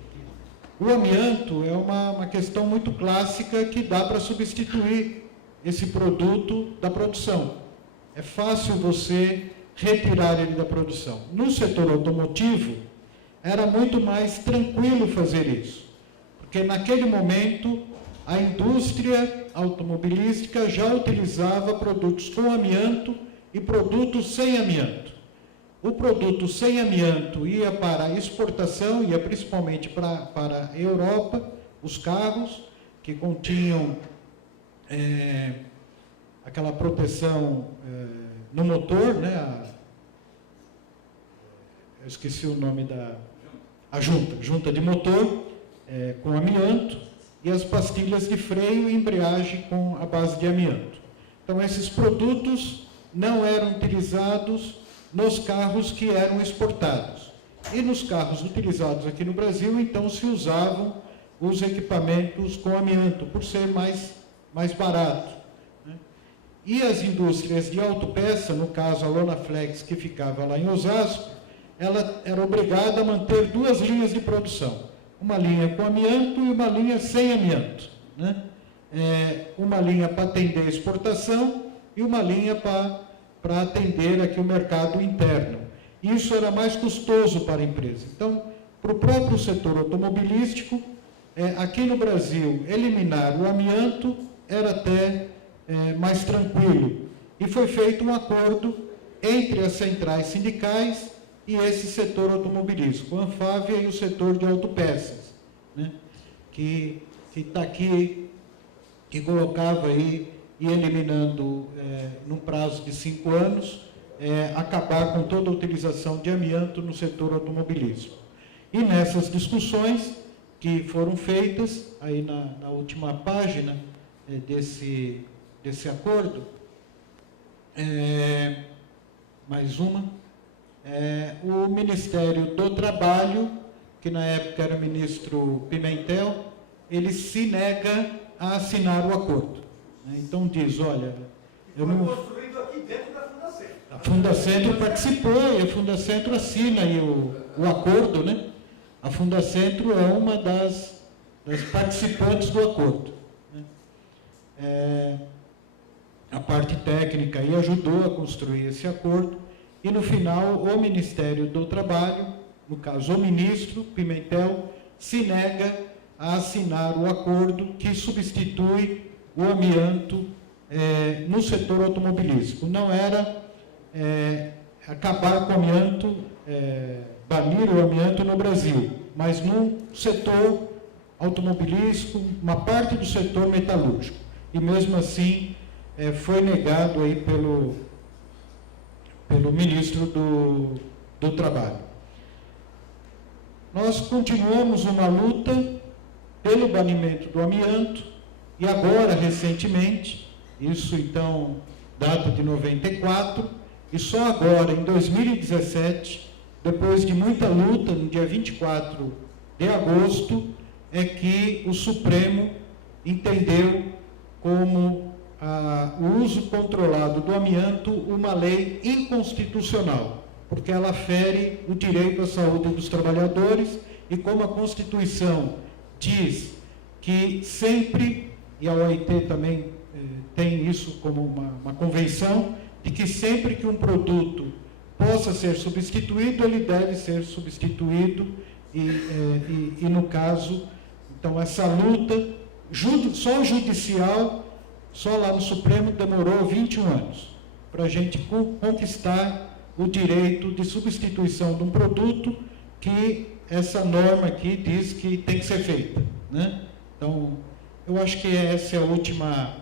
O amianto é uma questão muito clássica que dá para substituir esse produto da produção. É fácil você retirar ele da produção. No setor automotivo, era muito mais tranquilo fazer isso, porque naquele momento a indústria automobilística já utilizava produtos com amianto e produtos sem amianto. O produto sem amianto ia para exportação, ia principalmente para a Europa, os carros que continham aquela proteção no motor, né? Eu esqueci o nome a junta de motor com amianto e as pastilhas de freio e embreagem com a base de amianto. Então, esses produtos não eram utilizados nos carros que eram exportados. E nos carros utilizados aqui no Brasil, então, se usavam os equipamentos com amianto, por ser mais barato, né? E as indústrias de autopeça, no caso a Lonaflex, que ficava lá em Osasco, ela era obrigada a manter duas linhas de produção. Uma linha com amianto e uma linha sem amianto, né? Uma linha para atender a exportação e uma linha para atender aqui o mercado interno. Isso era mais custoso para a empresa. Então, para o próprio setor automobilístico, aqui no Brasil, eliminar o amianto era até mais tranquilo. E foi feito um acordo entre as centrais sindicais e esse setor automobilístico, a Anfávia e o setor de autopeças, né? que está aqui, que colocava aí, e eliminando, num prazo de 5 anos, acabar com toda a utilização de amianto no setor automobilístico. E nessas discussões que foram feitas, aí na última página desse acordo, mais uma, o Ministério do Trabalho, que na época era o ministro Pimentel, ele se nega a assinar o acordo. Então diz, olha, Eu não... Foi construído aqui dentro da Fundacentro. A Fundacentro participou e a Fundacentro assina aí o acordo, né? A Fundacentro é uma das participantes do acordo, né? A parte técnica aí ajudou a construir esse acordo e, no final, o Ministério do Trabalho, no caso, o ministro Pimentel, se nega a assinar o acordo que substitui o amianto no setor automobilístico. Não era acabar com o amianto, banir o amianto no Brasil, mas no setor automobilístico, uma parte do setor metalúrgico. E mesmo assim foi negado aí pelo ministro do Trabalho. Nós continuamos uma luta pelo banimento do amianto e agora, recentemente, isso então data de 94, e só agora, em 2017, depois de muita luta, no dia 24 de agosto, é que o Supremo entendeu como o uso controlado do amianto uma lei inconstitucional, porque ela fere o direito à saúde dos trabalhadores e como a Constituição diz que sempre, e a OIT também tem isso como uma convenção, de que sempre que um produto possa ser substituído, ele deve ser substituído e no caso, então essa luta só judicial, só lá no Supremo demorou 21 anos para a gente conquistar o direito de substituição de um produto que essa norma aqui diz que tem que ser feita, né? Então, eu acho que essa é a última,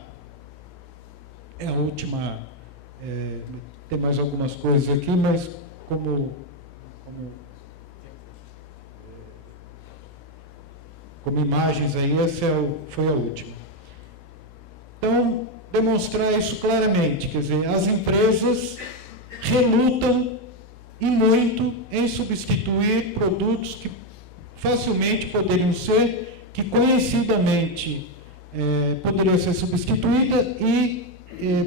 tem mais algumas coisas aqui, mas como imagens aí, essa foi a última. Então, demonstrar isso claramente, quer dizer, as empresas relutam e muito em substituir produtos que facilmente poderiam ser, que conhecidamente poderiam ser substituídas e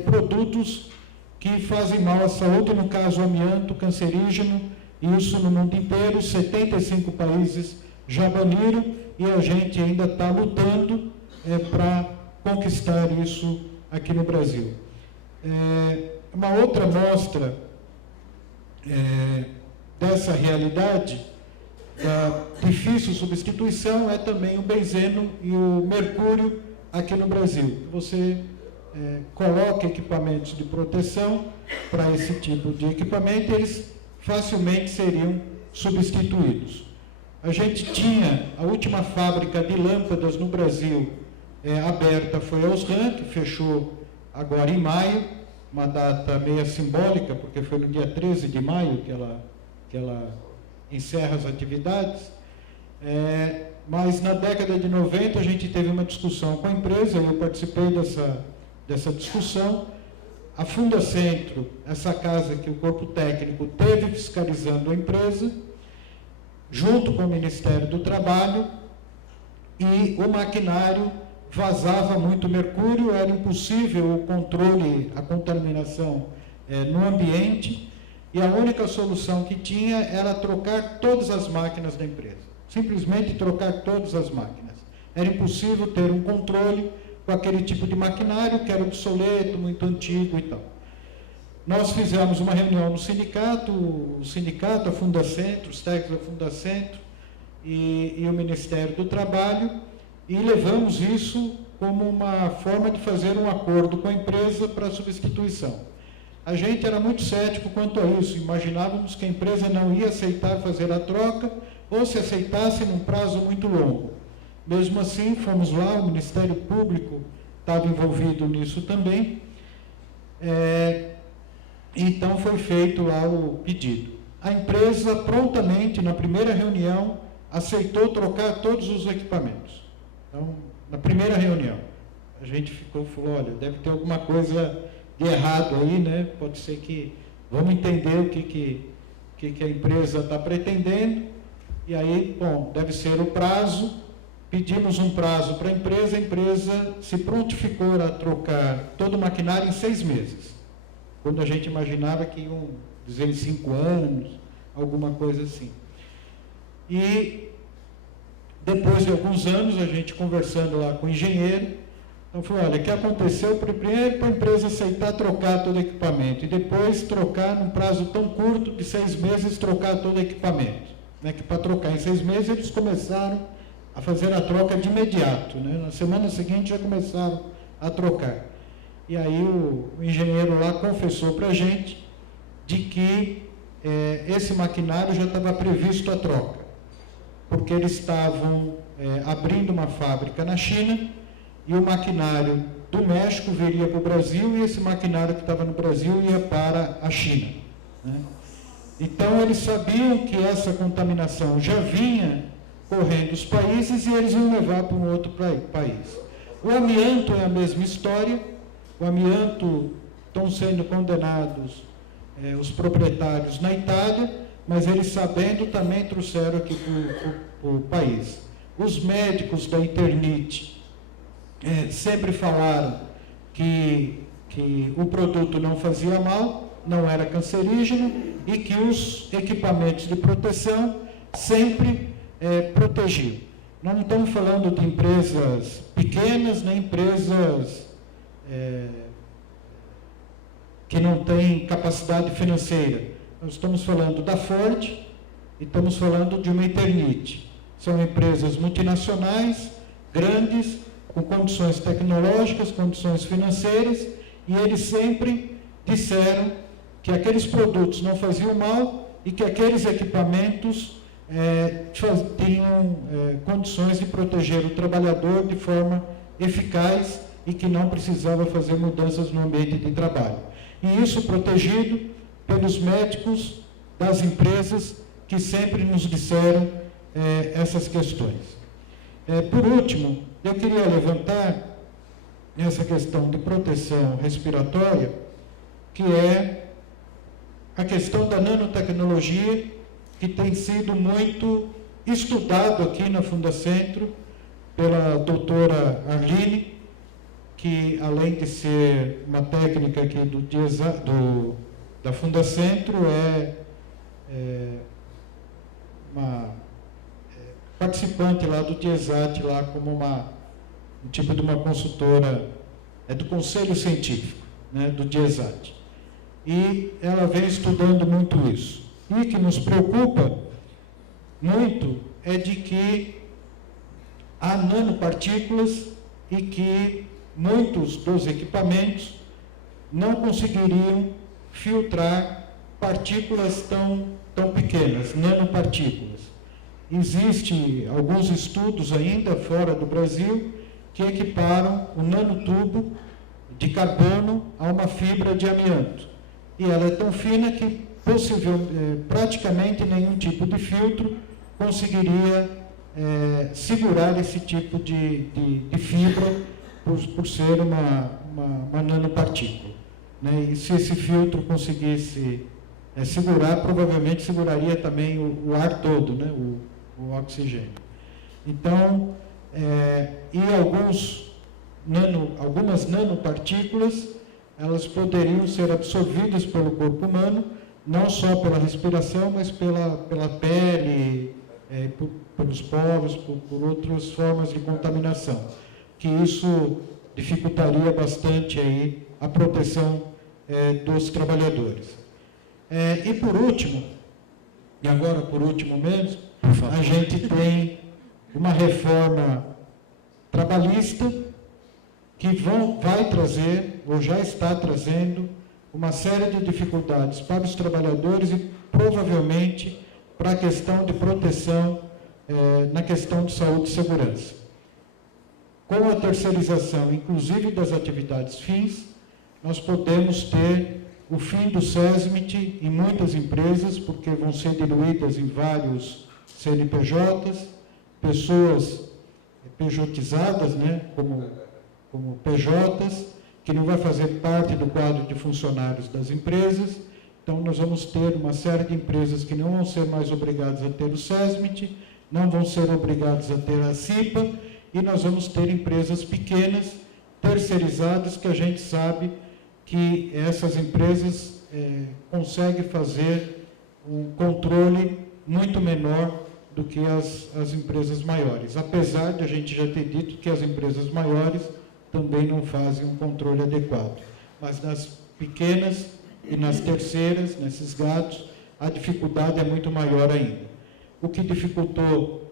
produtos que fazem mal à saúde, no caso o amianto cancerígeno, isso no mundo inteiro, 75 países já baniram e a gente ainda está lutando para conquistar isso aqui no Brasil. Uma outra mostra dessa realidade da difícil substituição é também o benzeno e o mercúrio aqui no Brasil. Você coloca equipamentos de proteção para esse tipo de equipamento, eles facilmente seriam substituídos. A gente tinha a última fábrica de lâmpadas no Brasil aberta, foi a Osram, que fechou agora em maio, uma data meio simbólica, porque foi no dia 13 de maio que ela encerra as atividades, mas na década de 90 a gente teve uma discussão com a empresa, eu participei dessa discussão. A Fundacentro, essa casa que o corpo técnico teve fiscalizando a empresa, junto com o Ministério do Trabalho, e o maquinário vazava muito mercúrio, era impossível o controle, a contaminação no ambiente, e a única solução que tinha era trocar todas as máquinas da empresa, simplesmente trocar todas as máquinas. Era impossível ter um controle com aquele tipo de maquinário, que era obsoleto, muito antigo e tal. Nós fizemos uma reunião no sindicato, a Fundacentro, os técnicos da Fundacentro e o Ministério do Trabalho, e levamos isso como uma forma de fazer um acordo com a empresa para a substituição. A gente era muito cético quanto a isso, imaginávamos que a empresa não ia aceitar fazer a troca, ou se aceitasse num prazo muito longo. Mesmo assim, fomos lá, o Ministério Público estava envolvido nisso também, então foi feito lá o pedido. A empresa prontamente, na primeira reunião, aceitou trocar todos os equipamentos. Então, na primeira reunião, a gente falou, olha, deve ter alguma coisa de errado aí, né? Pode ser que, vamos entender o que a empresa está pretendendo, e aí, bom, deve ser o prazo, pedimos um prazo para a empresa se prontificou a trocar todo o maquinário em 6 meses, quando a gente imaginava que iam dizer em 5 anos, alguma coisa assim. E depois de alguns anos, a gente conversando lá com o engenheiro, então falou, olha, o que aconteceu? Primeiro, para a empresa aceitar trocar todo o equipamento, e depois trocar num prazo tão curto de 6 meses, trocar todo o equipamento. Né? Que para trocar em 6 meses, eles começaram a fazer a troca de imediato. Né? Na semana seguinte, já começaram a trocar. E aí o engenheiro lá confessou para a gente de que esse maquinário já estava previsto a troca, porque eles estavam abrindo uma fábrica na China, e o maquinário do México viria para o Brasil, e esse maquinário que estava no Brasil ia para a China. Né? Então, eles sabiam que essa contaminação já vinha correndo os países, e eles iam levar para um outro país. O amianto é a mesma história. O amianto, estão sendo condenados os proprietários na Itália, mas eles, sabendo, também trouxeram aqui para o país. Os médicos da Eternit sempre falaram que o produto não fazia mal, não era cancerígeno, e que os equipamentos de proteção sempre protegiam. Nós não estamos falando de empresas pequenas, nem empresas que não têm capacidade financeira. Nós estamos falando da Ford e estamos falando de uma Eternit. São empresas multinacionais, grandes, com condições tecnológicas, condições financeiras, e eles sempre disseram que aqueles produtos não faziam mal e que aqueles equipamentos tinham condições de proteger o trabalhador de forma eficaz e que não precisava fazer mudanças no ambiente de trabalho. E isso protegido pelos médicos das empresas que sempre nos disseram essas questões. Por último, eu queria levantar essa questão de proteção respiratória, que é a questão da nanotecnologia, que tem sido muito estudado aqui na Fundacentro pela doutora Arline, que além de ser uma técnica aqui da Fundacentro, uma participante lá do DIESAT, lá como um tipo de uma consultora do Conselho Científico, né, do DIESAT. E ela vem estudando muito isso. E que nos preocupa muito é de que há nanopartículas e que muitos dos equipamentos não conseguiriam filtrar partículas tão pequenas, nanopartículas. Existem alguns estudos ainda fora do Brasil que equiparam o nanotubo de carbono a uma fibra de amianto. E ela é tão fina que praticamente nenhum tipo de filtro conseguiria segurar esse tipo de fibra por ser uma nanopartícula. Né? E se esse filtro conseguisse segurar, provavelmente seguraria também o ar todo, né? o oxigênio. Então, e algumas nanopartículas, elas poderiam ser absorvidas pelo corpo humano, não só pela respiração, mas pela pele, pelos poros, por outras formas de contaminação, que isso dificultaria bastante aí a proteção dos trabalhadores. E por último, e agora por último mesmo, a gente tem uma reforma trabalhista que vai trazer, ou já está trazendo, uma série de dificuldades para os trabalhadores e provavelmente para a questão de proteção na questão de saúde e segurança. Com a terceirização, inclusive das atividades fins, nós podemos ter o fim do SESMIT em muitas empresas, porque vão ser diluídas em vários CNPJs, pessoas pejotizadas, né, como PJs, que não vai fazer parte do quadro de funcionários das empresas. Então, nós vamos ter uma série de empresas que não vão ser mais obrigadas a ter o SESMIT, não vão ser obrigados a ter a CIPA, e nós vamos ter empresas pequenas, terceirizadas, que a gente sabe que essas empresas conseguem fazer um controle muito menor do que as empresas maiores, apesar de a gente já ter dito que as empresas maiores também não fazem um controle adequado. Mas nas pequenas e nas terceiras, nesses gatos, a dificuldade é muito maior ainda. O que dificultou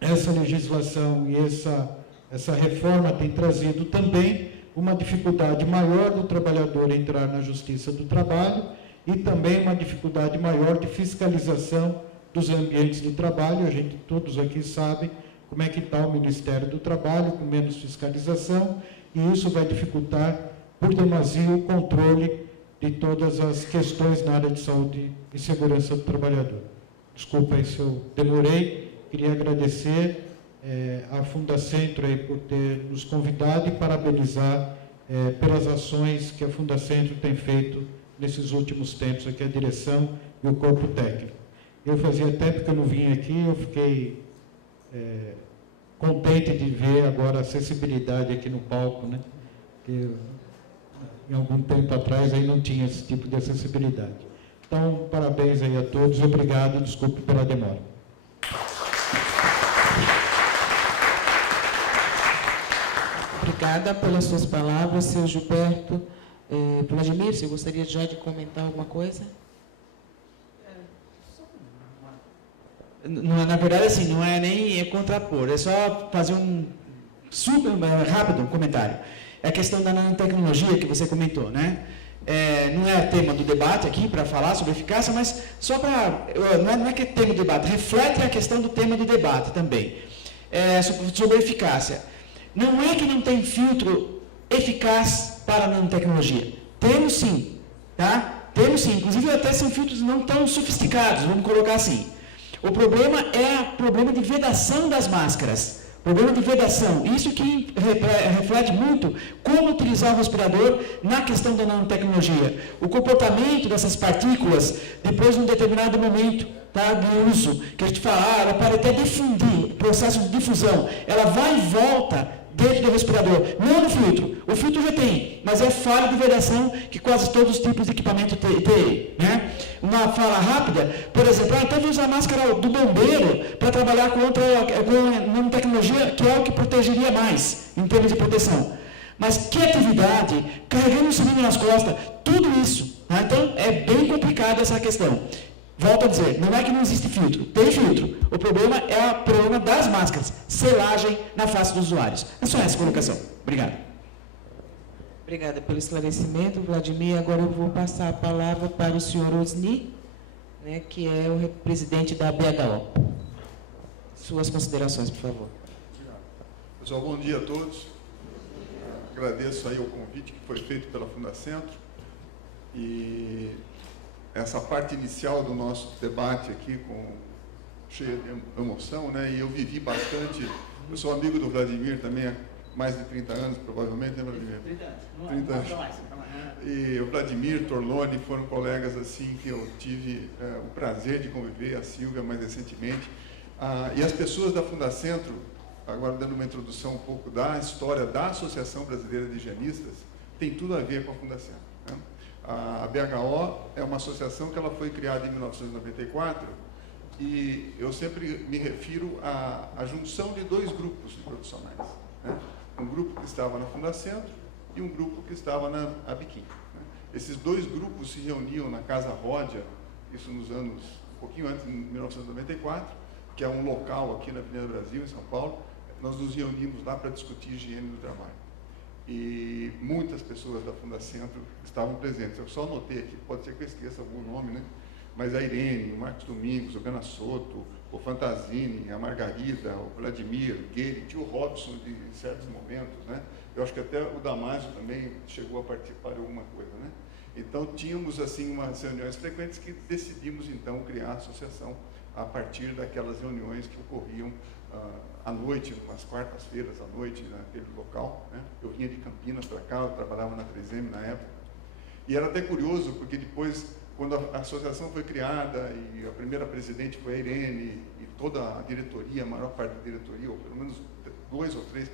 essa legislação e essa reforma tem trazido também uma dificuldade maior do trabalhador entrar na Justiça do Trabalho e também uma dificuldade maior de fiscalização dos ambientes de trabalho. A gente, todos aqui sabem como é que está o Ministério do Trabalho, com menos fiscalização, e isso vai dificultar, por demasia, o controle de todas as questões na área de saúde e segurança do trabalhador. Desculpa aí se eu demorei, queria agradecer a Fundacentro aí por ter nos convidado e parabenizar pelas ações que a Fundacentro tem feito nesses últimos tempos, aqui a direção e o corpo técnico. Eu fazia tempo que eu não vim aqui, eu fiquei contente de ver agora a acessibilidade aqui no palco, né? Porque em algum tempo atrás aí não tinha esse tipo de acessibilidade. Então, parabéns aí a todos, obrigado, desculpe pela demora. Obrigada pelas suas palavras, senhor Gilberto. Vladimir, você gostaria já de comentar alguma coisa? Na verdade, assim, não é nem contrapor, é só fazer um super rápido comentário. É a questão da nanotecnologia que você comentou, né? Não é tema do debate aqui para falar sobre eficácia, mas só para... Não é que é tema do debate, reflete a questão do tema do debate também. Sobre eficácia. Não é que não tem filtro eficaz para a nanotecnologia. Temos sim, tá? Temos sim, inclusive até são filtros não tão sofisticados, vamos colocar assim. O problema é o problema de vedação das máscaras. Problema de vedação. Isso que reflete muito como utilizar o respirador na questão da nanotecnologia. O comportamento dessas partículas depois de um determinado momento, tá, de uso, que a gente fala, ela pode até difundir, processo de difusão. Ela vai e volta dentro do respirador, não no filtro. O filtro já tem, mas é falha de vedação que quase todos os tipos de equipamento têm, né? Uma fala rápida, por exemplo, então vou usar a máscara do bombeiro para trabalhar com nanotecnologia, que é o que protegeria mais, em termos de proteção. Mas que atividade, carregando um cilindro nas costas, tudo isso. Né? Então, é bem complicada essa questão. Volto a dizer, não é que não existe filtro, tem filtro. O problema é o problema das máscaras, selagem na face dos usuários. É só essa colocação. Obrigado. Obrigada pelo esclarecimento, Vladimir. Agora eu vou passar a palavra para o senhor Osni, né, que é o presidente da BHO. Suas considerações, por favor. Pessoal, bom dia a todos. Agradeço aí o convite que foi feito pela Fundacentro. E essa parte inicial do nosso debate aqui, cheia de emoção, né? E eu vivi bastante. Eu sou amigo do Vladimir também há mais de 30 anos, provavelmente, né, Vladimir? 30 anos. 30 anos. E o Vladimir, Torlone foram colegas assim que eu tive o prazer de conviver, a Silvia mais recentemente. E as pessoas da Fundacentro, agora dando uma introdução um pouco da história da Associação Brasileira de Higienistas, tem tudo a ver com a Fundacentro. Né? A BHO é uma associação que ela foi criada em 1994 e eu sempre me refiro à junção de dois grupos de profissionais. Né? Um grupo que estava na Fundacentro e um grupo que estava na Abiquim. Né? Esses dois grupos se reuniam na Casa Ródia, isso nos anos, um pouquinho antes, de 1994, que é um local aqui na Avenida Brasil, em São Paulo. Nós nos reunimos lá para discutir higiene do trabalho. E muitas pessoas da Fundacentro estavam presentes. Eu só anotei aqui, pode ser que eu esqueça algum nome, né? Mas a Irene, o Marcos Domingos, o Gana Soto, o Fantazini, a Margarida, o Vladimir, o Guerit, o Robson, de certos momentos, né? Eu acho que até o Damásio também chegou a participar de alguma coisa, né? Então, tínhamos, assim, umas reuniões frequentes que decidimos, então, criar a associação a partir daquelas reuniões que ocorriam à noite, umas quartas-feiras à noite, naquele local. Né? Eu vinha de Campinas para cá, eu trabalhava na 3M na época. E era até curioso, porque depois quando a associação foi criada e a primeira presidente foi a Irene e toda a diretoria, a maior parte da diretoria, ou pelo menos duas ou três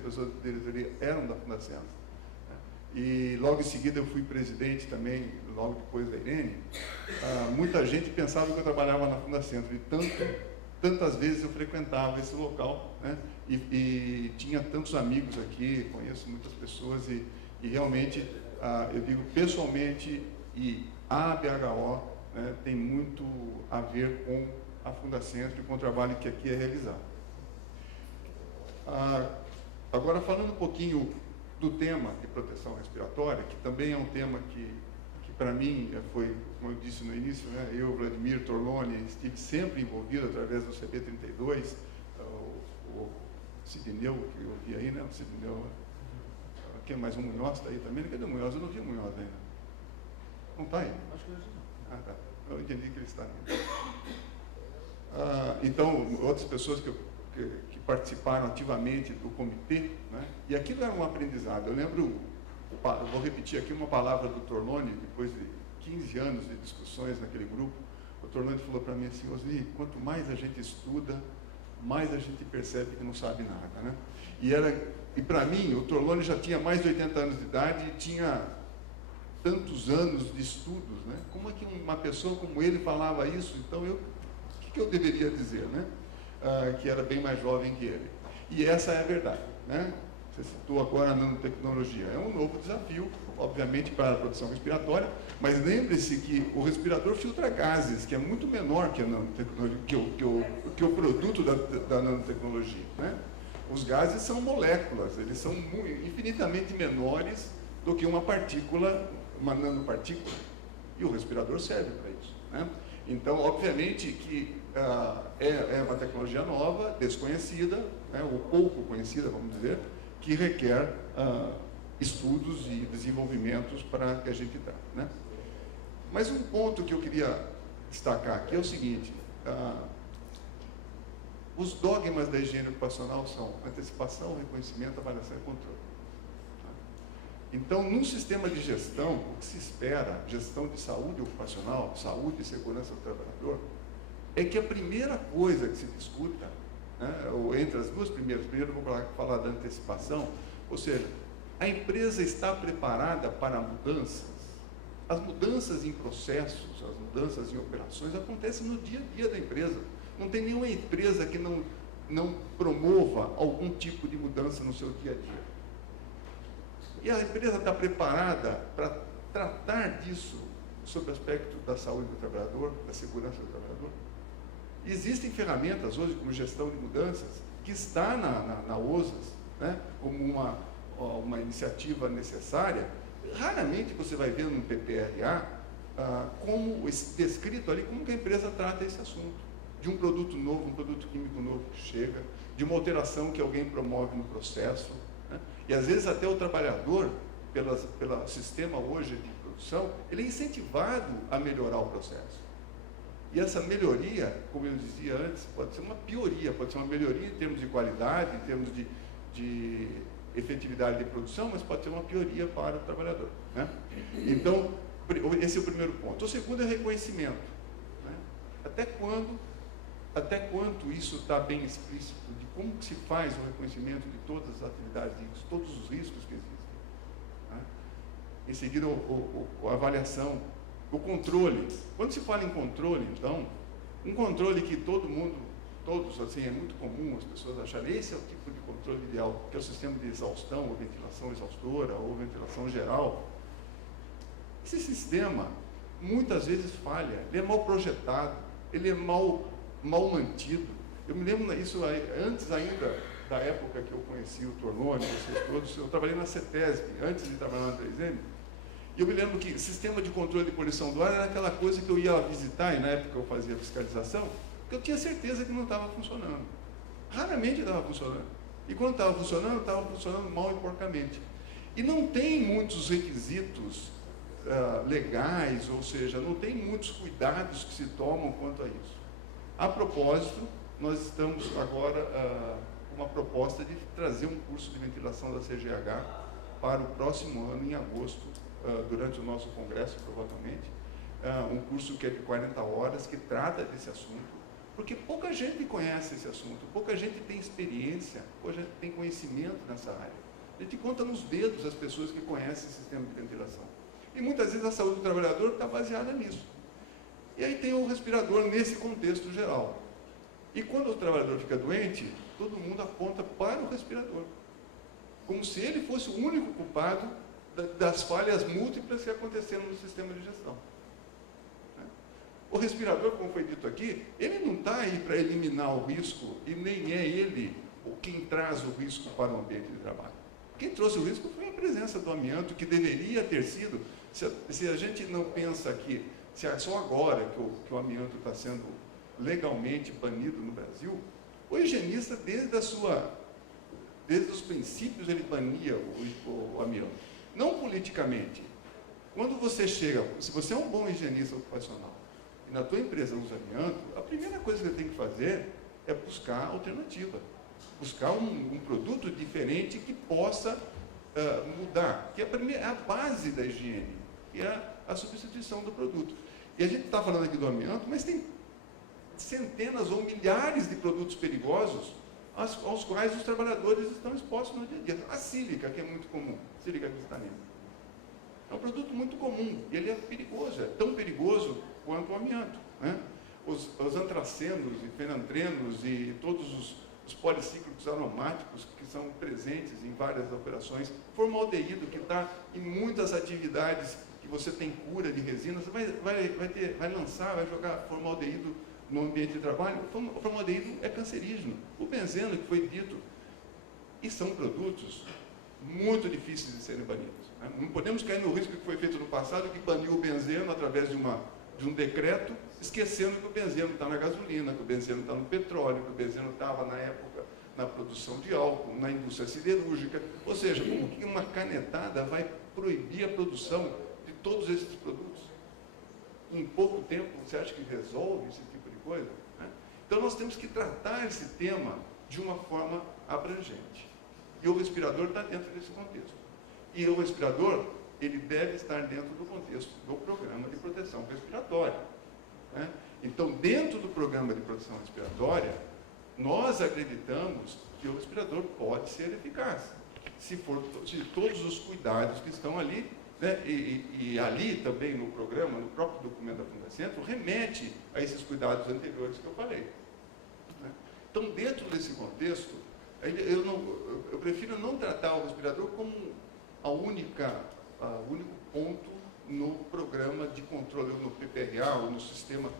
pessoas da diretoria eram da Fundacentro. E logo em seguida eu fui presidente também, logo depois da Irene. Muita gente pensava que eu trabalhava na Fundacentro e tantas vezes eu frequentava esse local, né? E tinha tantos amigos aqui, conheço muitas pessoas e realmente, eu digo pessoalmente, e a BHO, né, tem muito a ver com a Fundacentro e com o trabalho que aqui é realizado. Agora, falando um pouquinho do tema de proteção respiratória, que também é um tema que para mim foi, como eu disse no início, né, eu, Vladimir Torloni, estive sempre envolvido através do CB32, o Sidneu, que eu vi aí, né, o Sidneu, quem mais, o Munhoz está aí também? Cadê o Munhoz? Eu não vi o Munhoz ainda. Não está aí? Acho que não. Tá. Eu entendi que ele está aí. Então, outras pessoas que participaram ativamente do comitê, né? E aquilo era um aprendizado. Eu lembro, vou repetir aqui uma palavra do Torloni, depois de 15 anos de discussões naquele grupo. O Torloni falou para mim assim: Osni, quanto mais a gente estuda, mais a gente percebe que não sabe nada, né? E para mim, o Torloni já tinha mais de 80 anos de idade e tinha tantos anos de estudos, né? Como é que uma pessoa como ele falava isso? Então, o que eu deveria dizer, né? Que era bem mais jovem que ele. E essa é a verdade, né? Você citou agora a nanotecnologia. É um novo desafio, obviamente, para a produção respiratória, mas lembre-se que o respirador filtra gases, que é muito menor que a nanotecnologia, que o produto da nanotecnologia, né? Os gases são moléculas, eles são infinitamente menores do que uma partícula, uma nanopartícula, e o respirador serve para isso, né? Então, obviamente que é uma tecnologia nova, desconhecida, né, ou pouco conhecida, vamos dizer, que requer estudos e desenvolvimentos para que a gente dê, né? Mas um ponto que eu queria destacar aqui é o seguinte: os dogmas da higiene ocupacional são antecipação, reconhecimento, avaliação e controle. Então, num sistema de gestão, o que se espera, gestão de saúde ocupacional, saúde e segurança do trabalhador, é que a primeira coisa que se discuta, né, ou entre as duas primeiras, primeiro eu vou falar da antecipação, ou seja, a empresa está preparada para mudanças. As mudanças em processos, as mudanças em operações acontecem no dia a dia da empresa. Não tem nenhuma empresa que não promova algum tipo de mudança no seu dia a dia. E a empresa está preparada para tratar disso sob o aspecto da saúde do trabalhador, da segurança do trabalhador? Existem ferramentas hoje, como gestão de mudanças, que está na OSAS, né, como uma iniciativa necessária. Raramente você vai ver no PPRA como descrito ali como que a empresa trata esse assunto. De um produto novo, um produto químico novo que chega, de uma alteração que alguém promove no processo, né? E às vezes até o trabalhador, pelo sistema hoje de produção, ele é incentivado a melhorar o processo. E essa melhoria, como eu dizia antes, pode ser uma pioria, pode ser uma melhoria em termos de qualidade, em termos de efetividade de produção, mas pode ser uma pioria para o trabalhador, né? Então, esse é o primeiro ponto. O segundo é reconhecimento, né? Até quanto isso está bem explícito, de como que se faz o reconhecimento de todas as atividades de risco, todos os riscos que existem, né? Em seguida, a avaliação, o controle. Quando se fala em controle, então, um controle que todos, assim, é muito comum as pessoas acharem, esse é o tipo de controle ideal, que é o sistema de exaustão, ou ventilação exaustora, ou ventilação geral. Esse sistema, muitas vezes, falha, ele é mal projetado, ele é mal mantido. Eu me lembro isso antes ainda da época que eu conheci o Torloni, vocês todos, eu trabalhei na CETESB, antes de trabalhar na 3M, e eu me lembro que sistema de controle de poluição do ar era aquela coisa que eu ia visitar, e na época eu fazia fiscalização, que eu tinha certeza que não estava funcionando. Raramente estava funcionando. E quando estava funcionando mal e porcamente. E não tem muitos requisitos legais, ou seja, não tem muitos cuidados que se tomam quanto a isso. A propósito, nós estamos agora com uma proposta de trazer um curso de ventilação da CGH para o próximo ano, em agosto, durante o nosso congresso, provavelmente, um curso que é de 40 horas, que trata desse assunto, porque pouca gente conhece esse assunto, pouca gente tem experiência, pouca gente tem conhecimento nessa área. A gente conta nos dedos as pessoas que conhecem o sistema de ventilação. E muitas vezes a saúde do trabalhador está baseada nisso. E aí tem o respirador nesse contexto geral. E quando o trabalhador fica doente, todo mundo aponta para o respirador, como se ele fosse o único culpado das falhas múltiplas que aconteceram no sistema de gestão. O respirador, como foi dito aqui, ele não está aí para eliminar o risco e nem é ele quem traz o risco para o ambiente de trabalho. Quem trouxe o risco foi a presença do amianto, que deveria ter sido, se a gente não pensa que, se é só agora que o amianto está sendo legalmente banido no Brasil, o higienista, desde os princípios, ele bania o amianto. Não politicamente. Quando você chega, se você é um bom higienista ocupacional, e na tua empresa usa amianto, a primeira coisa que você tem que fazer é buscar alternativa. Buscar um produto diferente que possa mudar, que é a base da higiene, que é a substituição do produto. E a gente está falando aqui do amianto, mas tem centenas ou milhares de produtos perigosos aos quais os trabalhadores estão expostos no dia a dia. A sílica, que é muito comum, sílica cristalina. É um produto muito comum e ele é perigoso, é tão perigoso quanto o amianto. Né? Os antracenos e fenantrenos e todos os policíclicos aromáticos que são presentes em várias operações, formaldeído, que está em muitas atividades que você tem cura de resinas, vai jogar formaldeído no ambiente de trabalho. O formaldeído é cancerígeno. O benzeno, que foi dito, e são produtos muito difíceis de serem banidos. Né? Não podemos cair no risco que foi feito no passado, que baniu o benzeno através de um decreto, esquecendo que o benzeno está na gasolina, que o benzeno está no petróleo, que o benzeno estava, na época, na produção de álcool, na indústria siderúrgica. Ou seja, como que uma canetada vai proibir a produção de todos esses produtos? Em pouco tempo, você acha que resolve esse tipo de coisa? Né? Então, nós temos que tratar esse tema de uma forma abrangente. E o respirador está dentro desse contexto. E o respirador, ele deve estar dentro do contexto do programa de proteção respiratória. Né? Então, dentro do programa de proteção respiratória, nós acreditamos que o respirador pode ser eficaz, se todos os cuidados que estão ali, né? E ali também no programa, no próprio documento da Fundacentro, remete a esses cuidados anteriores que eu falei. Né? Então, dentro desse contexto, eu prefiro não tratar o respirador como o único ponto no programa de controle, no PPRA, ou no sistema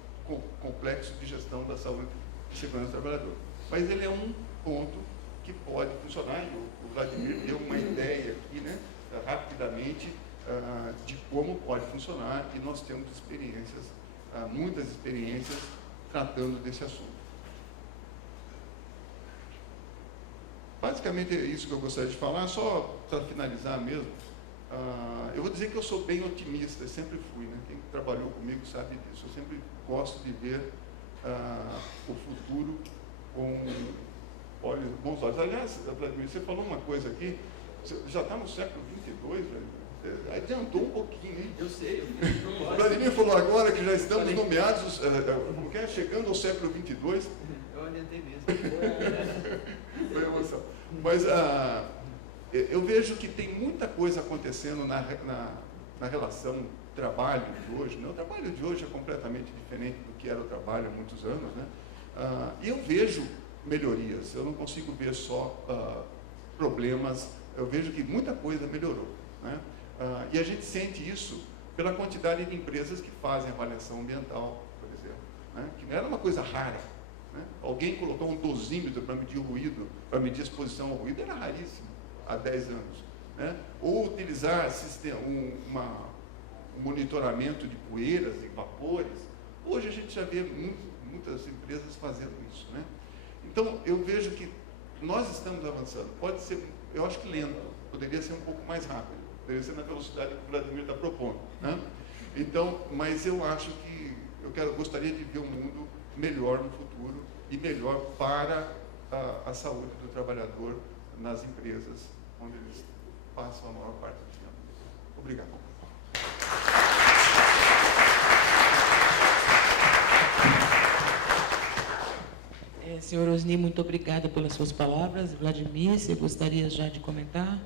complexo de gestão da saúde e segurança do trabalhador. Mas ele é um ponto que pode funcionar, e o Vladimir deu uma ideia aqui, né, rapidamente, de como pode funcionar, e nós temos experiências, muitas experiências, tratando desse assunto. Basicamente é isso que eu gostaria de falar, só para finalizar mesmo. Eu vou dizer que eu sou bem otimista, sempre fui, né? Quem trabalhou comigo sabe disso. Eu sempre gosto de ver o futuro com bons olhos. Aliás, Vladimir, você falou uma coisa aqui, já está no século 22, adiantou um pouquinho, hein? Eu sei. O Vladimir falou agora que já estamos nomeados, chegando ao século 22. Eu adiantei mesmo. Foi emoção. Mas eu vejo que tem muita coisa acontecendo na relação trabalho de hoje. Né? O trabalho de hoje é completamente diferente do que era o trabalho há muitos anos. Né? E eu vejo melhorias, eu não consigo ver só problemas, eu vejo que muita coisa melhorou. Né? E a gente sente isso pela quantidade de empresas que fazem avaliação ambiental, por exemplo, né? Que não era uma coisa rara. Né? Alguém colocou um dosímetro para medir o ruído, para medir a exposição ao ruído, era raríssimo há 10 anos. Né? Ou utilizar um monitoramento de poeiras e vapores. Hoje a gente já vê muitas empresas fazendo isso. Né? Então, eu vejo que nós estamos avançando. Pode ser, eu acho que lento, poderia ser um pouco mais rápido, poderia ser na velocidade que o Vladimir está propondo. Né? Então, mas eu acho que gostaria de ver um mundo melhor no futuro e melhor para a saúde do trabalhador nas empresas onde eles passam a maior parte do tempo. Obrigado. Senhor Osni, muito obrigada pelas suas palavras. Vladimir, você gostaria já de comentar?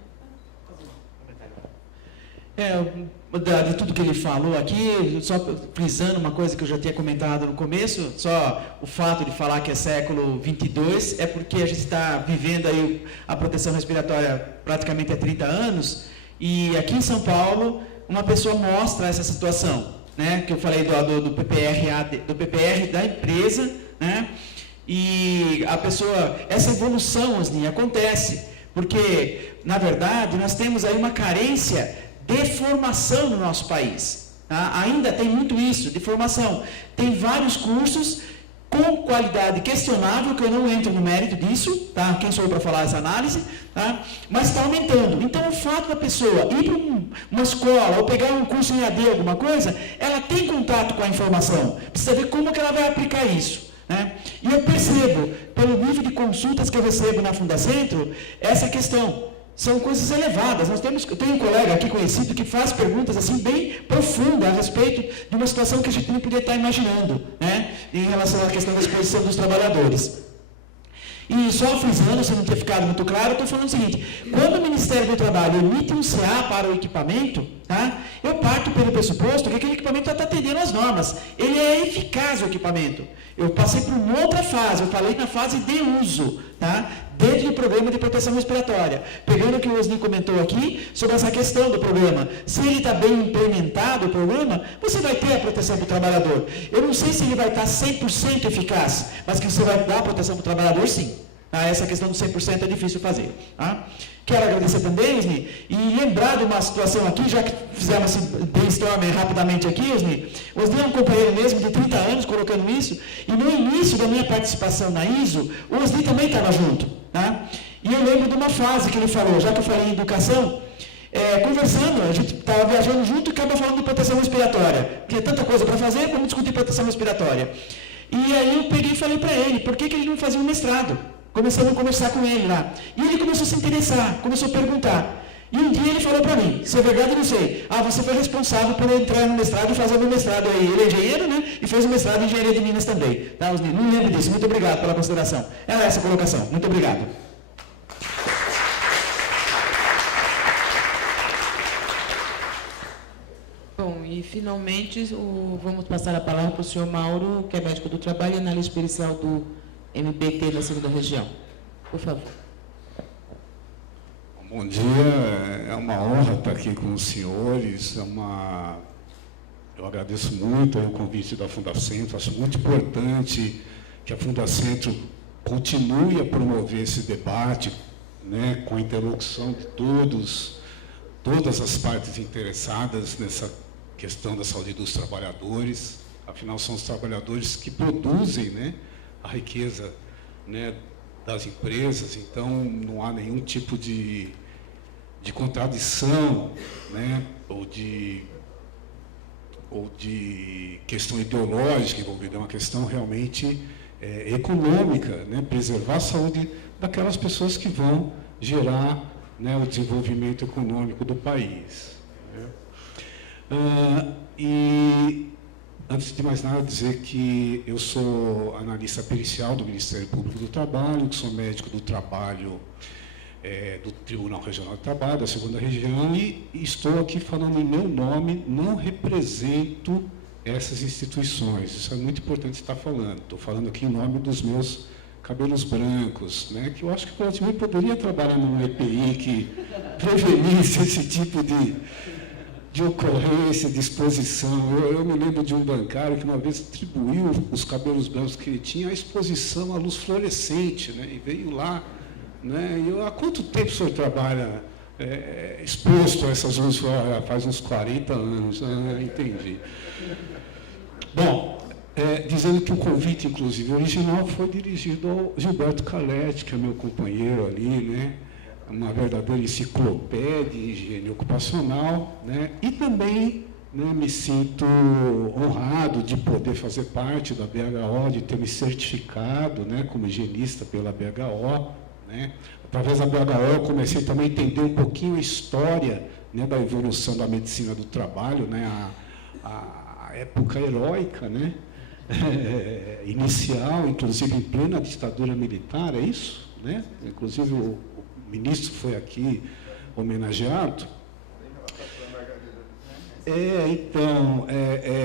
De tudo que ele falou aqui, só frisando uma coisa que eu já tinha comentado no começo, só o fato de falar que é século 22 é porque a gente está vivendo aí a proteção respiratória praticamente há 30 anos, e aqui em São Paulo uma pessoa mostra essa situação, né, que eu falei do PPR da empresa, né, e a pessoa, essa evolução, Osni, acontece, porque, na verdade, nós temos aí uma carência de formação no nosso país. Tá? Ainda tem muito isso, de formação. Tem vários cursos com qualidade questionável, que eu não entro no mérito disso, tá? Quem sou eu para falar essa análise, tá? Mas está aumentando. Então, o fato da pessoa ir para uma escola ou pegar um curso em AD, alguma coisa, ela tem contato com a informação. Precisa ver como que ela vai aplicar isso. Né? E eu percebo, pelo nível de consultas que eu recebo na Fundacentro, essa questão. São coisas elevadas. Eu tenho um colega aqui conhecido que faz perguntas assim bem profundas a respeito de uma situação que a gente não podia estar imaginando, né, em relação à questão da exposição dos trabalhadores. E só frisando, se não ter ficado muito claro, eu estou falando o seguinte: quando o Ministério do Trabalho emite um CA para o equipamento, tá, eu parto pelo pressuposto que aquele equipamento está atendendo às normas. Ele é eficaz, o equipamento. Eu passei por uma outra fase, eu falei na fase de uso, tá, dentro do programa de proteção respiratória. Pegando o que o Osni comentou aqui, sobre essa questão do programa. Se ele está bem implementado, o programa, você vai ter a proteção para o trabalhador. Eu não sei se ele vai estar 100% eficaz, mas que você vai dar a proteção para o trabalhador, sim. Tá? Essa questão do 100% é difícil fazer. Tá? Quero agradecer também, Osni, e lembrar de uma situação aqui, já que fizemos esse brainstorming rapidamente aqui, Osni. Osni é um companheiro mesmo de 30 anos colocando isso, e no início da minha participação na ISO, o Osni também estava junto. Tá? E eu lembro de uma frase que ele falou, já que eu falei em educação, conversando, a gente estava viajando junto e acaba falando de proteção respiratória. Tinha tanta coisa para fazer, vamos discutir proteção respiratória. E aí eu peguei e falei para ele, por que ele não fazia um mestrado? Começamos a conversar com ele lá. E ele começou a se interessar, começou a perguntar. E um dia ele falou para mim, se é verdade eu não sei, você foi responsável por entrar no mestrado e fazer o meu mestrado aí. Ele é engenheiro, né? E fez o mestrado em engenharia de Minas também. Tá, Osni? Não lembro disso, muito obrigado pela consideração. Era essa a colocação, muito obrigado. Bom, e finalmente vamos passar a palavra para o senhor Mauro, que é médico do trabalho e analista pericial do MBT da segunda região. Por favor. Bom dia, é uma honra estar aqui com os senhores, eu agradeço muito o convite da Fundacentro, acho muito importante que a Fundacentro continue a promover esse debate, né, com a interlocução de todas as partes interessadas nessa questão da saúde dos trabalhadores, afinal são os trabalhadores que produzem, né, a riqueza, né, das empresas, então não há nenhum tipo de contradição, né, ou de questão ideológica envolvida, é uma questão realmente econômica, né, preservar a saúde daquelas pessoas que vão gerar, né, o desenvolvimento econômico do país. Né. E antes de mais nada, dizer que eu sou analista pericial do Ministério Público do Trabalho, que sou médico do trabalho do Tribunal Regional do Trabalho, da segunda região, e estou aqui falando em meu nome, não represento essas instituições. Isso é muito importante estar falando. Estou falando aqui em nome dos meus cabelos brancos, né, que eu acho que o Vladimir poderia trabalhar numa EPI que prevenisse esse tipo de ocorrência, de exposição. Eu me lembro de um bancário que uma vez atribuiu os cabelos brancos que ele tinha à exposição à luz fluorescente, né, e veio lá, né, e há quanto tempo o senhor trabalha exposto a essas luzes? Faz uns 40 anos, entendi. Bom, dizendo que o convite, inclusive, original foi dirigido ao Gilberto Caletti, que é meu companheiro ali, né, uma verdadeira enciclopédia de higiene ocupacional, né? E também, né, me sinto honrado de poder fazer parte da BHO, de ter me certificado, né, como higienista pela BHO, né? Através da BHO eu comecei também a entender um pouquinho a história, né, da evolução da medicina do trabalho, né, a época heróica, né, inicial, inclusive em plena ditadura militar, é isso? Né? Inclusive o ministro foi aqui homenageado.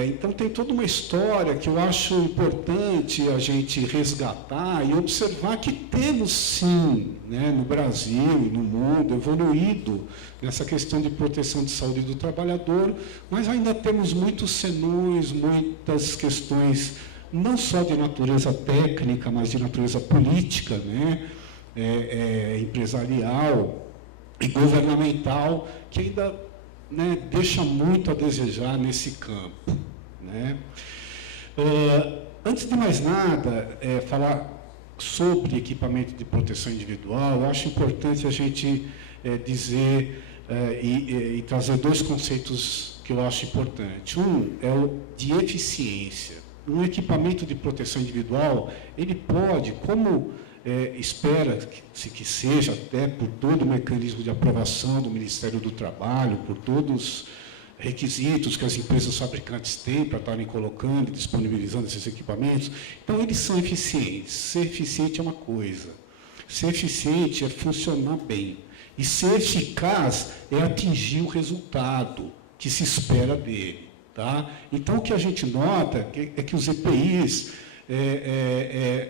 Então tem toda uma história que eu acho importante a gente resgatar e observar que temos sim, né, no Brasil e no mundo, evoluído nessa questão de proteção de saúde do trabalhador, mas ainda temos muitos senões, muitas questões, não só de natureza técnica, mas de natureza política, né, empresarial e governamental, que ainda, né, deixa muito a desejar nesse campo, né? Antes de mais nada, falar sobre equipamento de proteção individual, eu acho importante a gente dizer e trazer dois conceitos que eu acho importante. Um é o de eficiência. Um equipamento de proteção individual, ele pode, como espera-se que seja, até por todo o mecanismo de aprovação do Ministério do Trabalho, por todos os requisitos que as empresas fabricantes têm para estarem colocando e disponibilizando esses equipamentos, então eles são eficientes. Ser eficiente é uma coisa, ser eficiente é funcionar bem, e ser eficaz é atingir o resultado que se espera dele. Tá? Então, o que a gente nota é que os EPIs,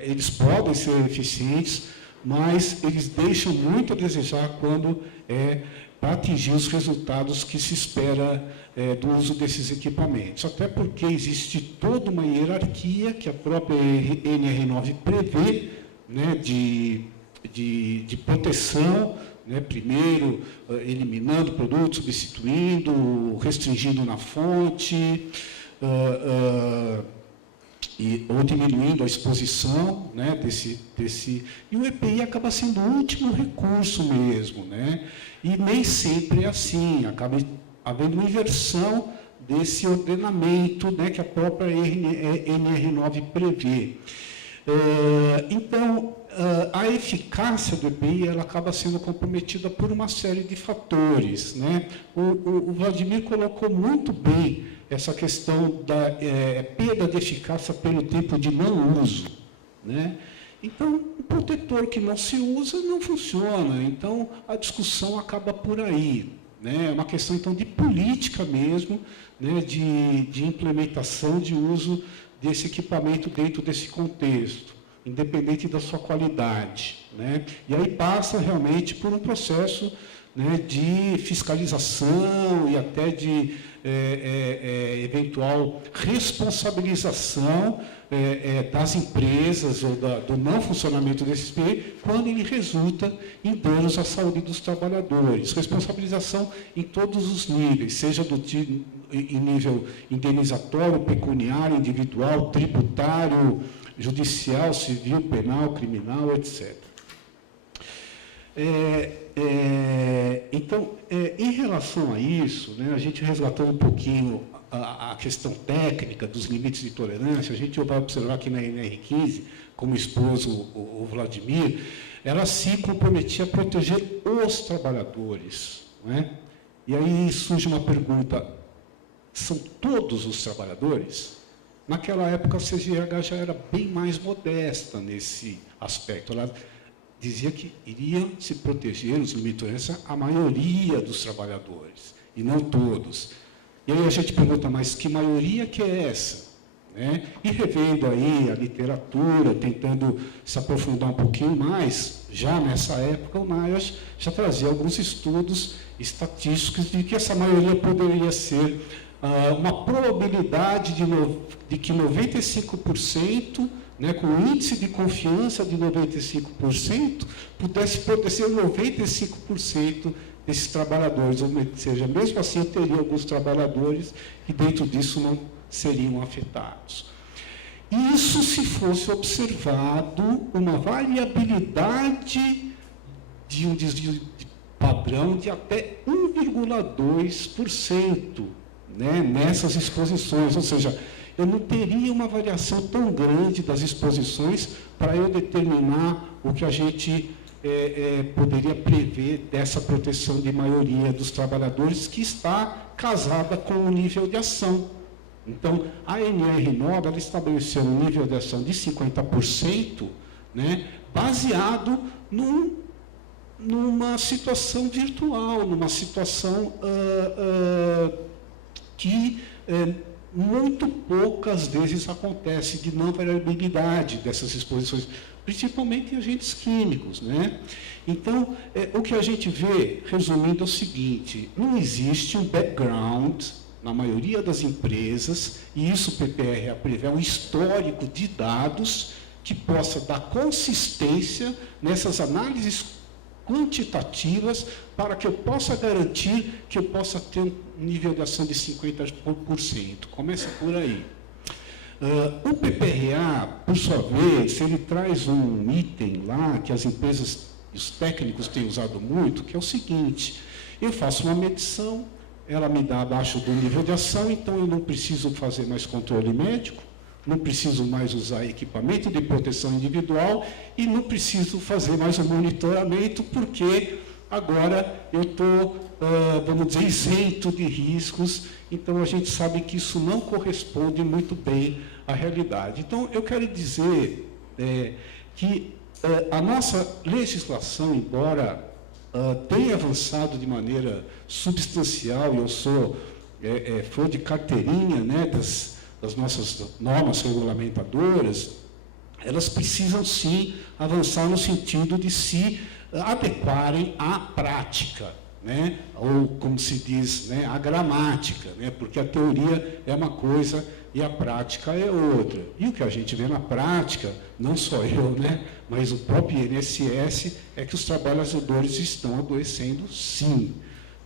eles podem ser eficientes, mas eles deixam muito a desejar quando para atingir os resultados que se espera do uso desses equipamentos. Até porque existe toda uma hierarquia que a própria NR9 prevê, né, de proteção, né, primeiro eliminando produtos, substituindo, restringindo na fonte, ou diminuindo a exposição, né, e o EPI acaba sendo o último recurso mesmo, né, e nem sempre é assim, acaba havendo uma inversão desse ordenamento, né, que a própria NR9 prevê. Então, a eficácia do EPI ela acaba sendo comprometida por uma série de fatores, né? O Vladimir colocou muito bem essa questão da perda de eficácia pelo tempo de não uso, né? Então, o protetor que não se usa não funciona, então a discussão acaba por aí, né? É uma questão, então, de política mesmo, né? de implementação, de uso desse equipamento dentro desse contexto, independente da sua qualidade, né? E aí passa realmente por um processo, né, de fiscalização e até de eventual responsabilização das empresas ou do não funcionamento desse SPI, quando ele resulta em danos à saúde dos trabalhadores. Responsabilização em todos os níveis, seja em nível indenizatório, pecuniário, individual, tributário, judicial, civil, penal, criminal, etc. Então, em relação a isso, né, a gente resgatando um pouquinho a questão técnica dos limites de tolerância, a gente vai observar que na NR15, como expôs o Vladimir, ela se comprometia a proteger os trabalhadores, né? E aí surge uma pergunta: são todos os trabalhadores? Naquela época, a CGH já era bem mais modesta nesse aspecto. Ela dizia que iria se proteger os limites de tolerância a maioria dos trabalhadores, e não todos. E aí a gente pergunta, mas que maioria que é essa? Né? E revendo aí a literatura, tentando se aprofundar um pouquinho mais, já nessa época o NIOSH já trazia alguns estudos estatísticos de que essa maioria poderia ser uma probabilidade de que 95%, né, com índice de confiança de 95%, pudesse proteger 95% desses trabalhadores, ou seja, mesmo assim eu teria alguns trabalhadores que dentro disso não seriam afetados. Isso se fosse observado uma variabilidade de um desvio de padrão de até 1,2%, né, nessas exposições, ou seja, eu não teria uma variação tão grande das exposições para eu determinar o que a gente poderia prever dessa proteção de maioria dos trabalhadores que está casada com o nível de ação, Então, a ANR9 ela estabeleceu um nível de ação de 50%, né, baseado numa situação virtual, numa situação que muito poucas vezes acontece de não variabilidade dessas exposições, principalmente em agentes químicos, né? Então, o que a gente vê, resumindo, é o seguinte: não existe um background na maioria das empresas, e isso o PPR prevê um histórico de dados que possa dar consistência nessas análises quantitativas para que eu possa garantir que eu possa ter um nível de ação de 50%. Começa por aí. O PPRA, por sua vez, ele traz um item lá que as empresas e os técnicos têm usado muito, que é o seguinte: eu faço uma medição, ela me dá abaixo do nível de ação, então eu não preciso fazer mais controle médico, não preciso mais usar equipamento de proteção individual e não preciso fazer mais o monitoramento, porque agora eu estou, vamos dizer, isento de riscos. Então, a gente sabe que isso não corresponde muito bem à realidade. Então, eu quero dizer que a nossa legislação, embora tenha avançado de maneira substancial, e eu sou fã de carteirinha, né, das nossas normas regulamentadoras, elas precisam, sim, avançar no sentido de se adequarem à prática, né? Ou, como se diz, né, à gramática, né? Porque a teoria é uma coisa e a prática é outra. E o que a gente vê na prática, não só eu, né, mas o próprio INSS, é que os trabalhadores estão adoecendo, sim,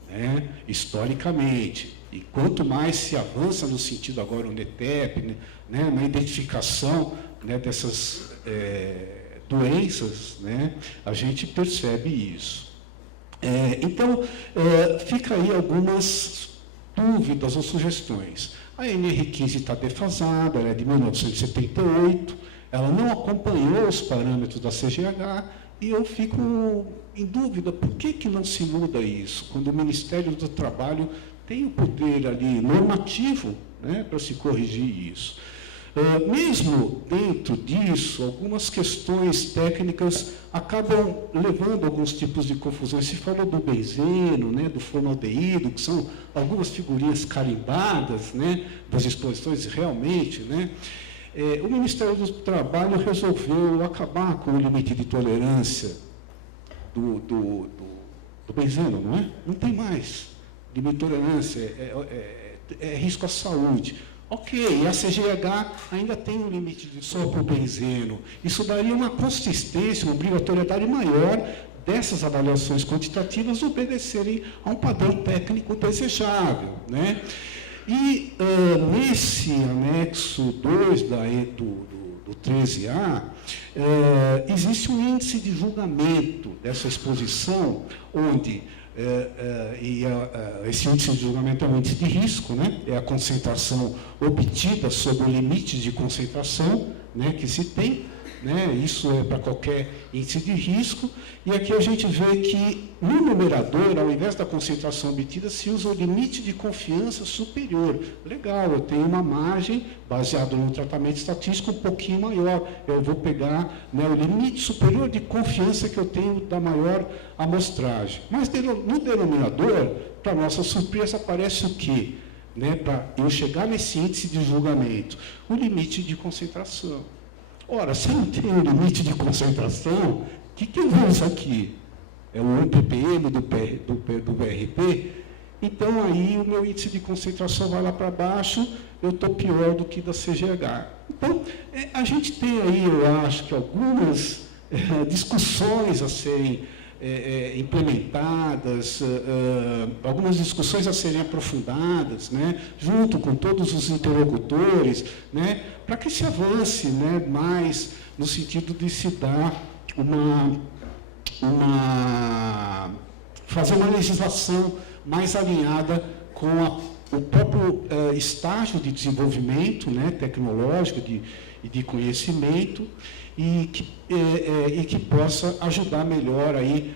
né, historicamente. E quanto mais se avança no sentido agora, o NETEP, né, na identificação, né, dessas doenças, né, a gente percebe isso. Então, fica aí algumas dúvidas ou sugestões. A NR15 está defasada, ela é de 1978, ela não acompanhou os parâmetros da CGH, e eu fico em dúvida, por que não se muda isso, quando o Ministério do Trabalho tem o poder ali normativo, né, para se corrigir isso. Mesmo dentro disso, algumas questões técnicas acabam levando a alguns tipos de confusões. Se falou do benzeno, né, do formaldeído, que são algumas figurinhas carimbadas, né, das exposições realmente, né. O Ministério do Trabalho resolveu acabar com o limite de tolerância do benzeno, não é? Não tem mais limite de tolerância, é risco à saúde. Ok, a CGH ainda tem um limite só para o benzeno. Isso daria uma consistência, uma obrigatoriedade maior dessas avaliações quantitativas obedecerem a um padrão técnico desejável, né? E nesse anexo 2 do 13A, existe um índice de julgamento dessa exposição, onde esse índice de julgamento é um índice de risco, né? É a concentração obtida sobre o limite de concentração, né, que se tem, né? Isso é para qualquer índice de risco, e aqui a gente vê que no numerador, ao invés da concentração obtida, se usa o limite de confiança superior. Legal, eu tenho uma margem baseada no tratamento estatístico um pouquinho maior. Eu vou pegar, né, o limite superior de confiança que eu tenho da maior amostragem. Mas no denominador, para nossa surpresa, aparece o quê? Né, para eu chegar nesse índice de julgamento, o limite de concentração. Ora, se eu não tenho limite de concentração, o que eu uso aqui? É o 1 ppm do BRP? Então, aí o meu índice de concentração vai lá para baixo, eu estou pior do que da CGH. Então, a gente tem aí, eu acho que algumas discussões a serem implementadas, algumas discussões a serem aprofundadas, né, junto com todos os interlocutores, né, para que se avance, né, mais no sentido de se dar fazer uma legislação mais alinhada com o próprio estágio de desenvolvimento, né, tecnológico e de conhecimento, e que possa ajudar melhor aí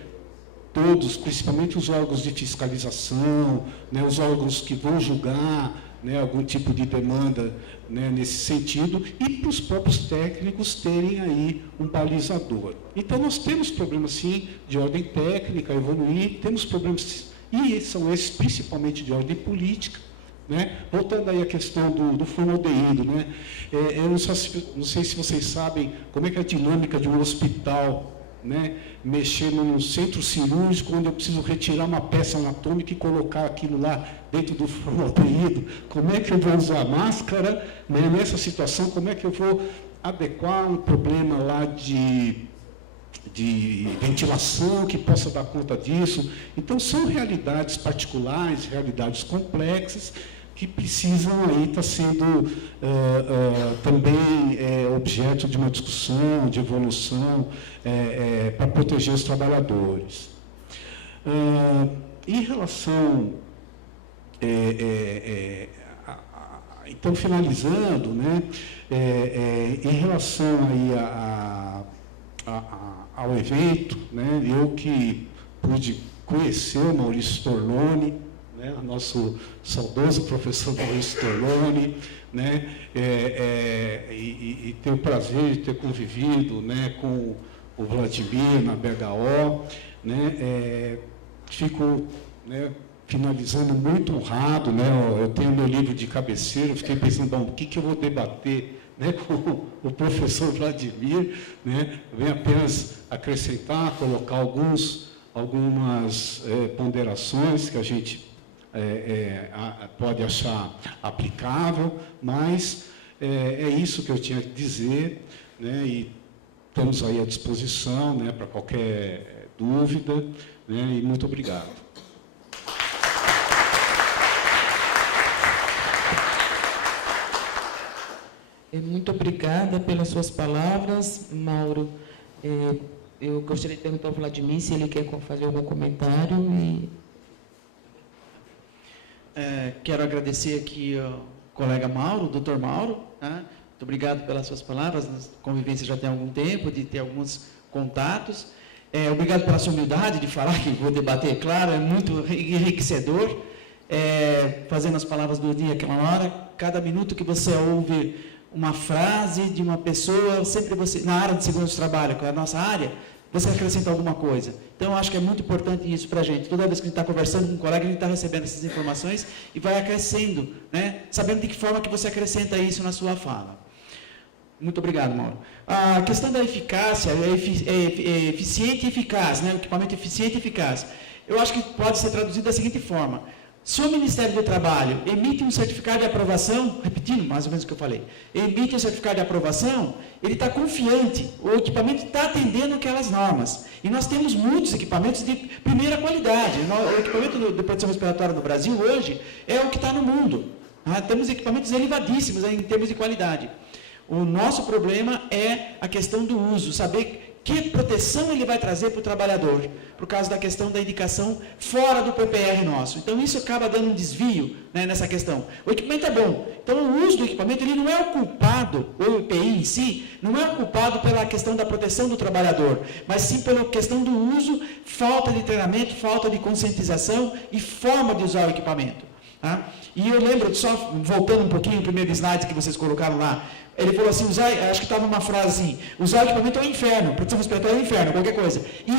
todos, principalmente os órgãos de fiscalização, né, os órgãos que vão julgar né, algum tipo de demanda, né, nesse sentido, e para os próprios técnicos terem aí um balizador. Então, nós temos problemas, sim, de ordem técnica, evoluir, temos problemas, e são esses principalmente de ordem política, né? Voltando aí à questão do formaldeído, né? Eu não sei se vocês sabem como é que é a dinâmica de um hospital, né, mexendo num centro cirúrgico, onde eu preciso retirar uma peça anatômica e colocar aquilo lá dentro do formaldeído. Como é que eu vou usar máscara, né, nessa situação? Como é que eu vou adequar um problema lá de ventilação que possa dar conta disso? Então, são realidades particulares, realidades complexas, que precisam aí estar sendo também objeto de uma discussão, de evolução, para proteger os trabalhadores. Em relação, então, finalizando, né, em relação aí ao evento, né, eu que pude conhecer o Maurício Storlone, né, o nosso saudoso professor Maurício Storlone, né, e ter o prazer de ter convivido, né, com o Vladimir na BHO, né, fico, né, finalizando muito honrado, né, eu tenho meu livro de cabeceira, eu fiquei pensando, bom, o que eu vou debater, né, com o professor Vladimir, né, venho apenas acrescentar, colocar algumas ponderações que a gente pode achar aplicável, mas é isso que eu tinha que dizer, né, e estamos aí à disposição, né, para qualquer dúvida, né, e muito obrigado. Muito obrigada pelas suas palavras, Mauro. Eu gostaria de perguntar ao Vladimir se ele quer fazer algum comentário. Quero agradecer aqui ao colega Mauro, o doutor Mauro, né? Muito obrigado pelas suas palavras, a convivência já tem algum tempo, de ter alguns contatos. Obrigado pela sua humildade de falar, que vou debater, claro, é muito enriquecedor, fazendo as palavras do dia aquela hora, cada minuto que você ouve uma frase de uma pessoa, sempre você, na área de segurança do trabalho, que é a nossa área, você acrescenta alguma coisa. Então, eu acho que é muito importante isso para a gente. Toda vez que a gente está conversando com um colega, a gente está recebendo essas informações e vai acrescendo, né? Sabendo de que forma que você acrescenta isso na sua fala. Muito obrigado, Mauro. A questão da eficácia, eficiente e eficaz, né? O equipamento eficiente e eficaz. Eu acho que pode ser traduzido da seguinte forma. Se o Ministério do Trabalho emite um certificado de aprovação, repetindo mais ou menos o que eu falei, emite um certificado de aprovação, ele está confiante, o equipamento está atendendo aquelas normas. E nós temos muitos equipamentos de primeira qualidade. O equipamento de proteção respiratória no Brasil hoje é o que está no mundo. Temos equipamentos elevadíssimos em termos de qualidade. O nosso problema é a questão do uso, saber que proteção ele vai trazer para o trabalhador, por causa da questão da indicação fora do PPR nosso. Então, isso acaba dando um desvio, né, nessa questão. O equipamento é bom, então o uso do equipamento ele não é o culpado, o EPI em si, não é o culpado pela questão da proteção do trabalhador, mas sim pela questão do uso, falta de treinamento, falta de conscientização e forma de usar o equipamento. Tá? E eu lembro, só voltando um pouquinho, o primeiro slide que vocês colocaram lá, ele falou assim, acho que estava uma frase assim, usar o equipamento é o inferno, proteção respiratória é o inferno, qualquer coisa. E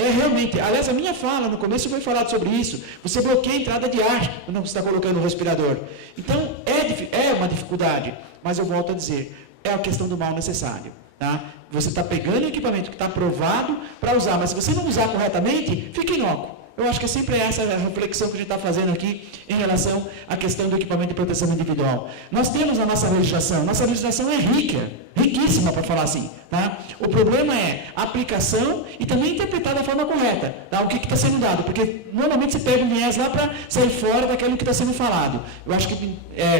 realmente, aliás, a minha fala no começo foi falado sobre isso, você bloqueia a entrada de ar quando você está colocando o respirador. Então, é uma dificuldade, mas eu volto a dizer, é a questão do mal necessário. Tá? Você está pegando o equipamento que está aprovado para usar, mas se você não usar corretamente, fica inócuo. Eu acho que é sempre essa a reflexão que a gente está fazendo aqui em relação à questão do equipamento de proteção individual. Nós temos a nossa legislação é rica, riquíssima para falar assim. Tá? O problema é a aplicação e também interpretar da forma correta, tá? O que está sendo dado, porque normalmente você pega um viés lá para sair fora daquilo que está sendo falado. Eu acho que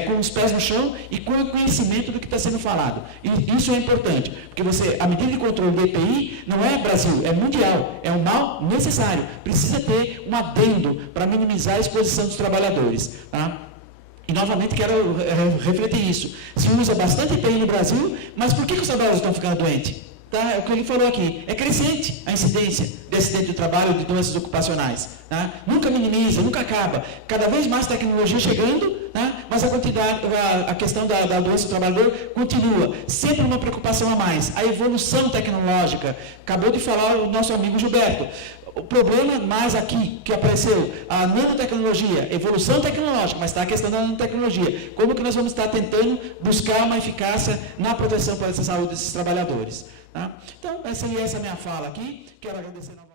com os pés no chão e com o conhecimento do que está sendo falado. E isso é importante, porque a medida de controle do EPI não é Brasil, é mundial, é um mal necessário, precisa ter um adendo para minimizar a exposição dos trabalhadores. Tá? E, novamente, quero refletir isso. Se usa bastante EPI no Brasil, mas por que os trabalhadores estão ficando doentes? Tá? É o que ele falou aqui. É crescente a incidência de acidente do trabalho, de doenças ocupacionais. Tá? Nunca minimiza, nunca acaba. Cada vez mais tecnologia chegando, tá? Mas a questão da doença do trabalhador continua. Sempre uma preocupação a mais. A evolução tecnológica. Acabou de falar o nosso amigo Gilberto. O problema mais aqui que apareceu, a nanotecnologia, evolução tecnológica, mas está a questão da nanotecnologia. Como que nós vamos estar tentando buscar uma eficácia na proteção para essa saúde desses trabalhadores? Tá? Então, essa é a minha fala aqui. Quero agradecer.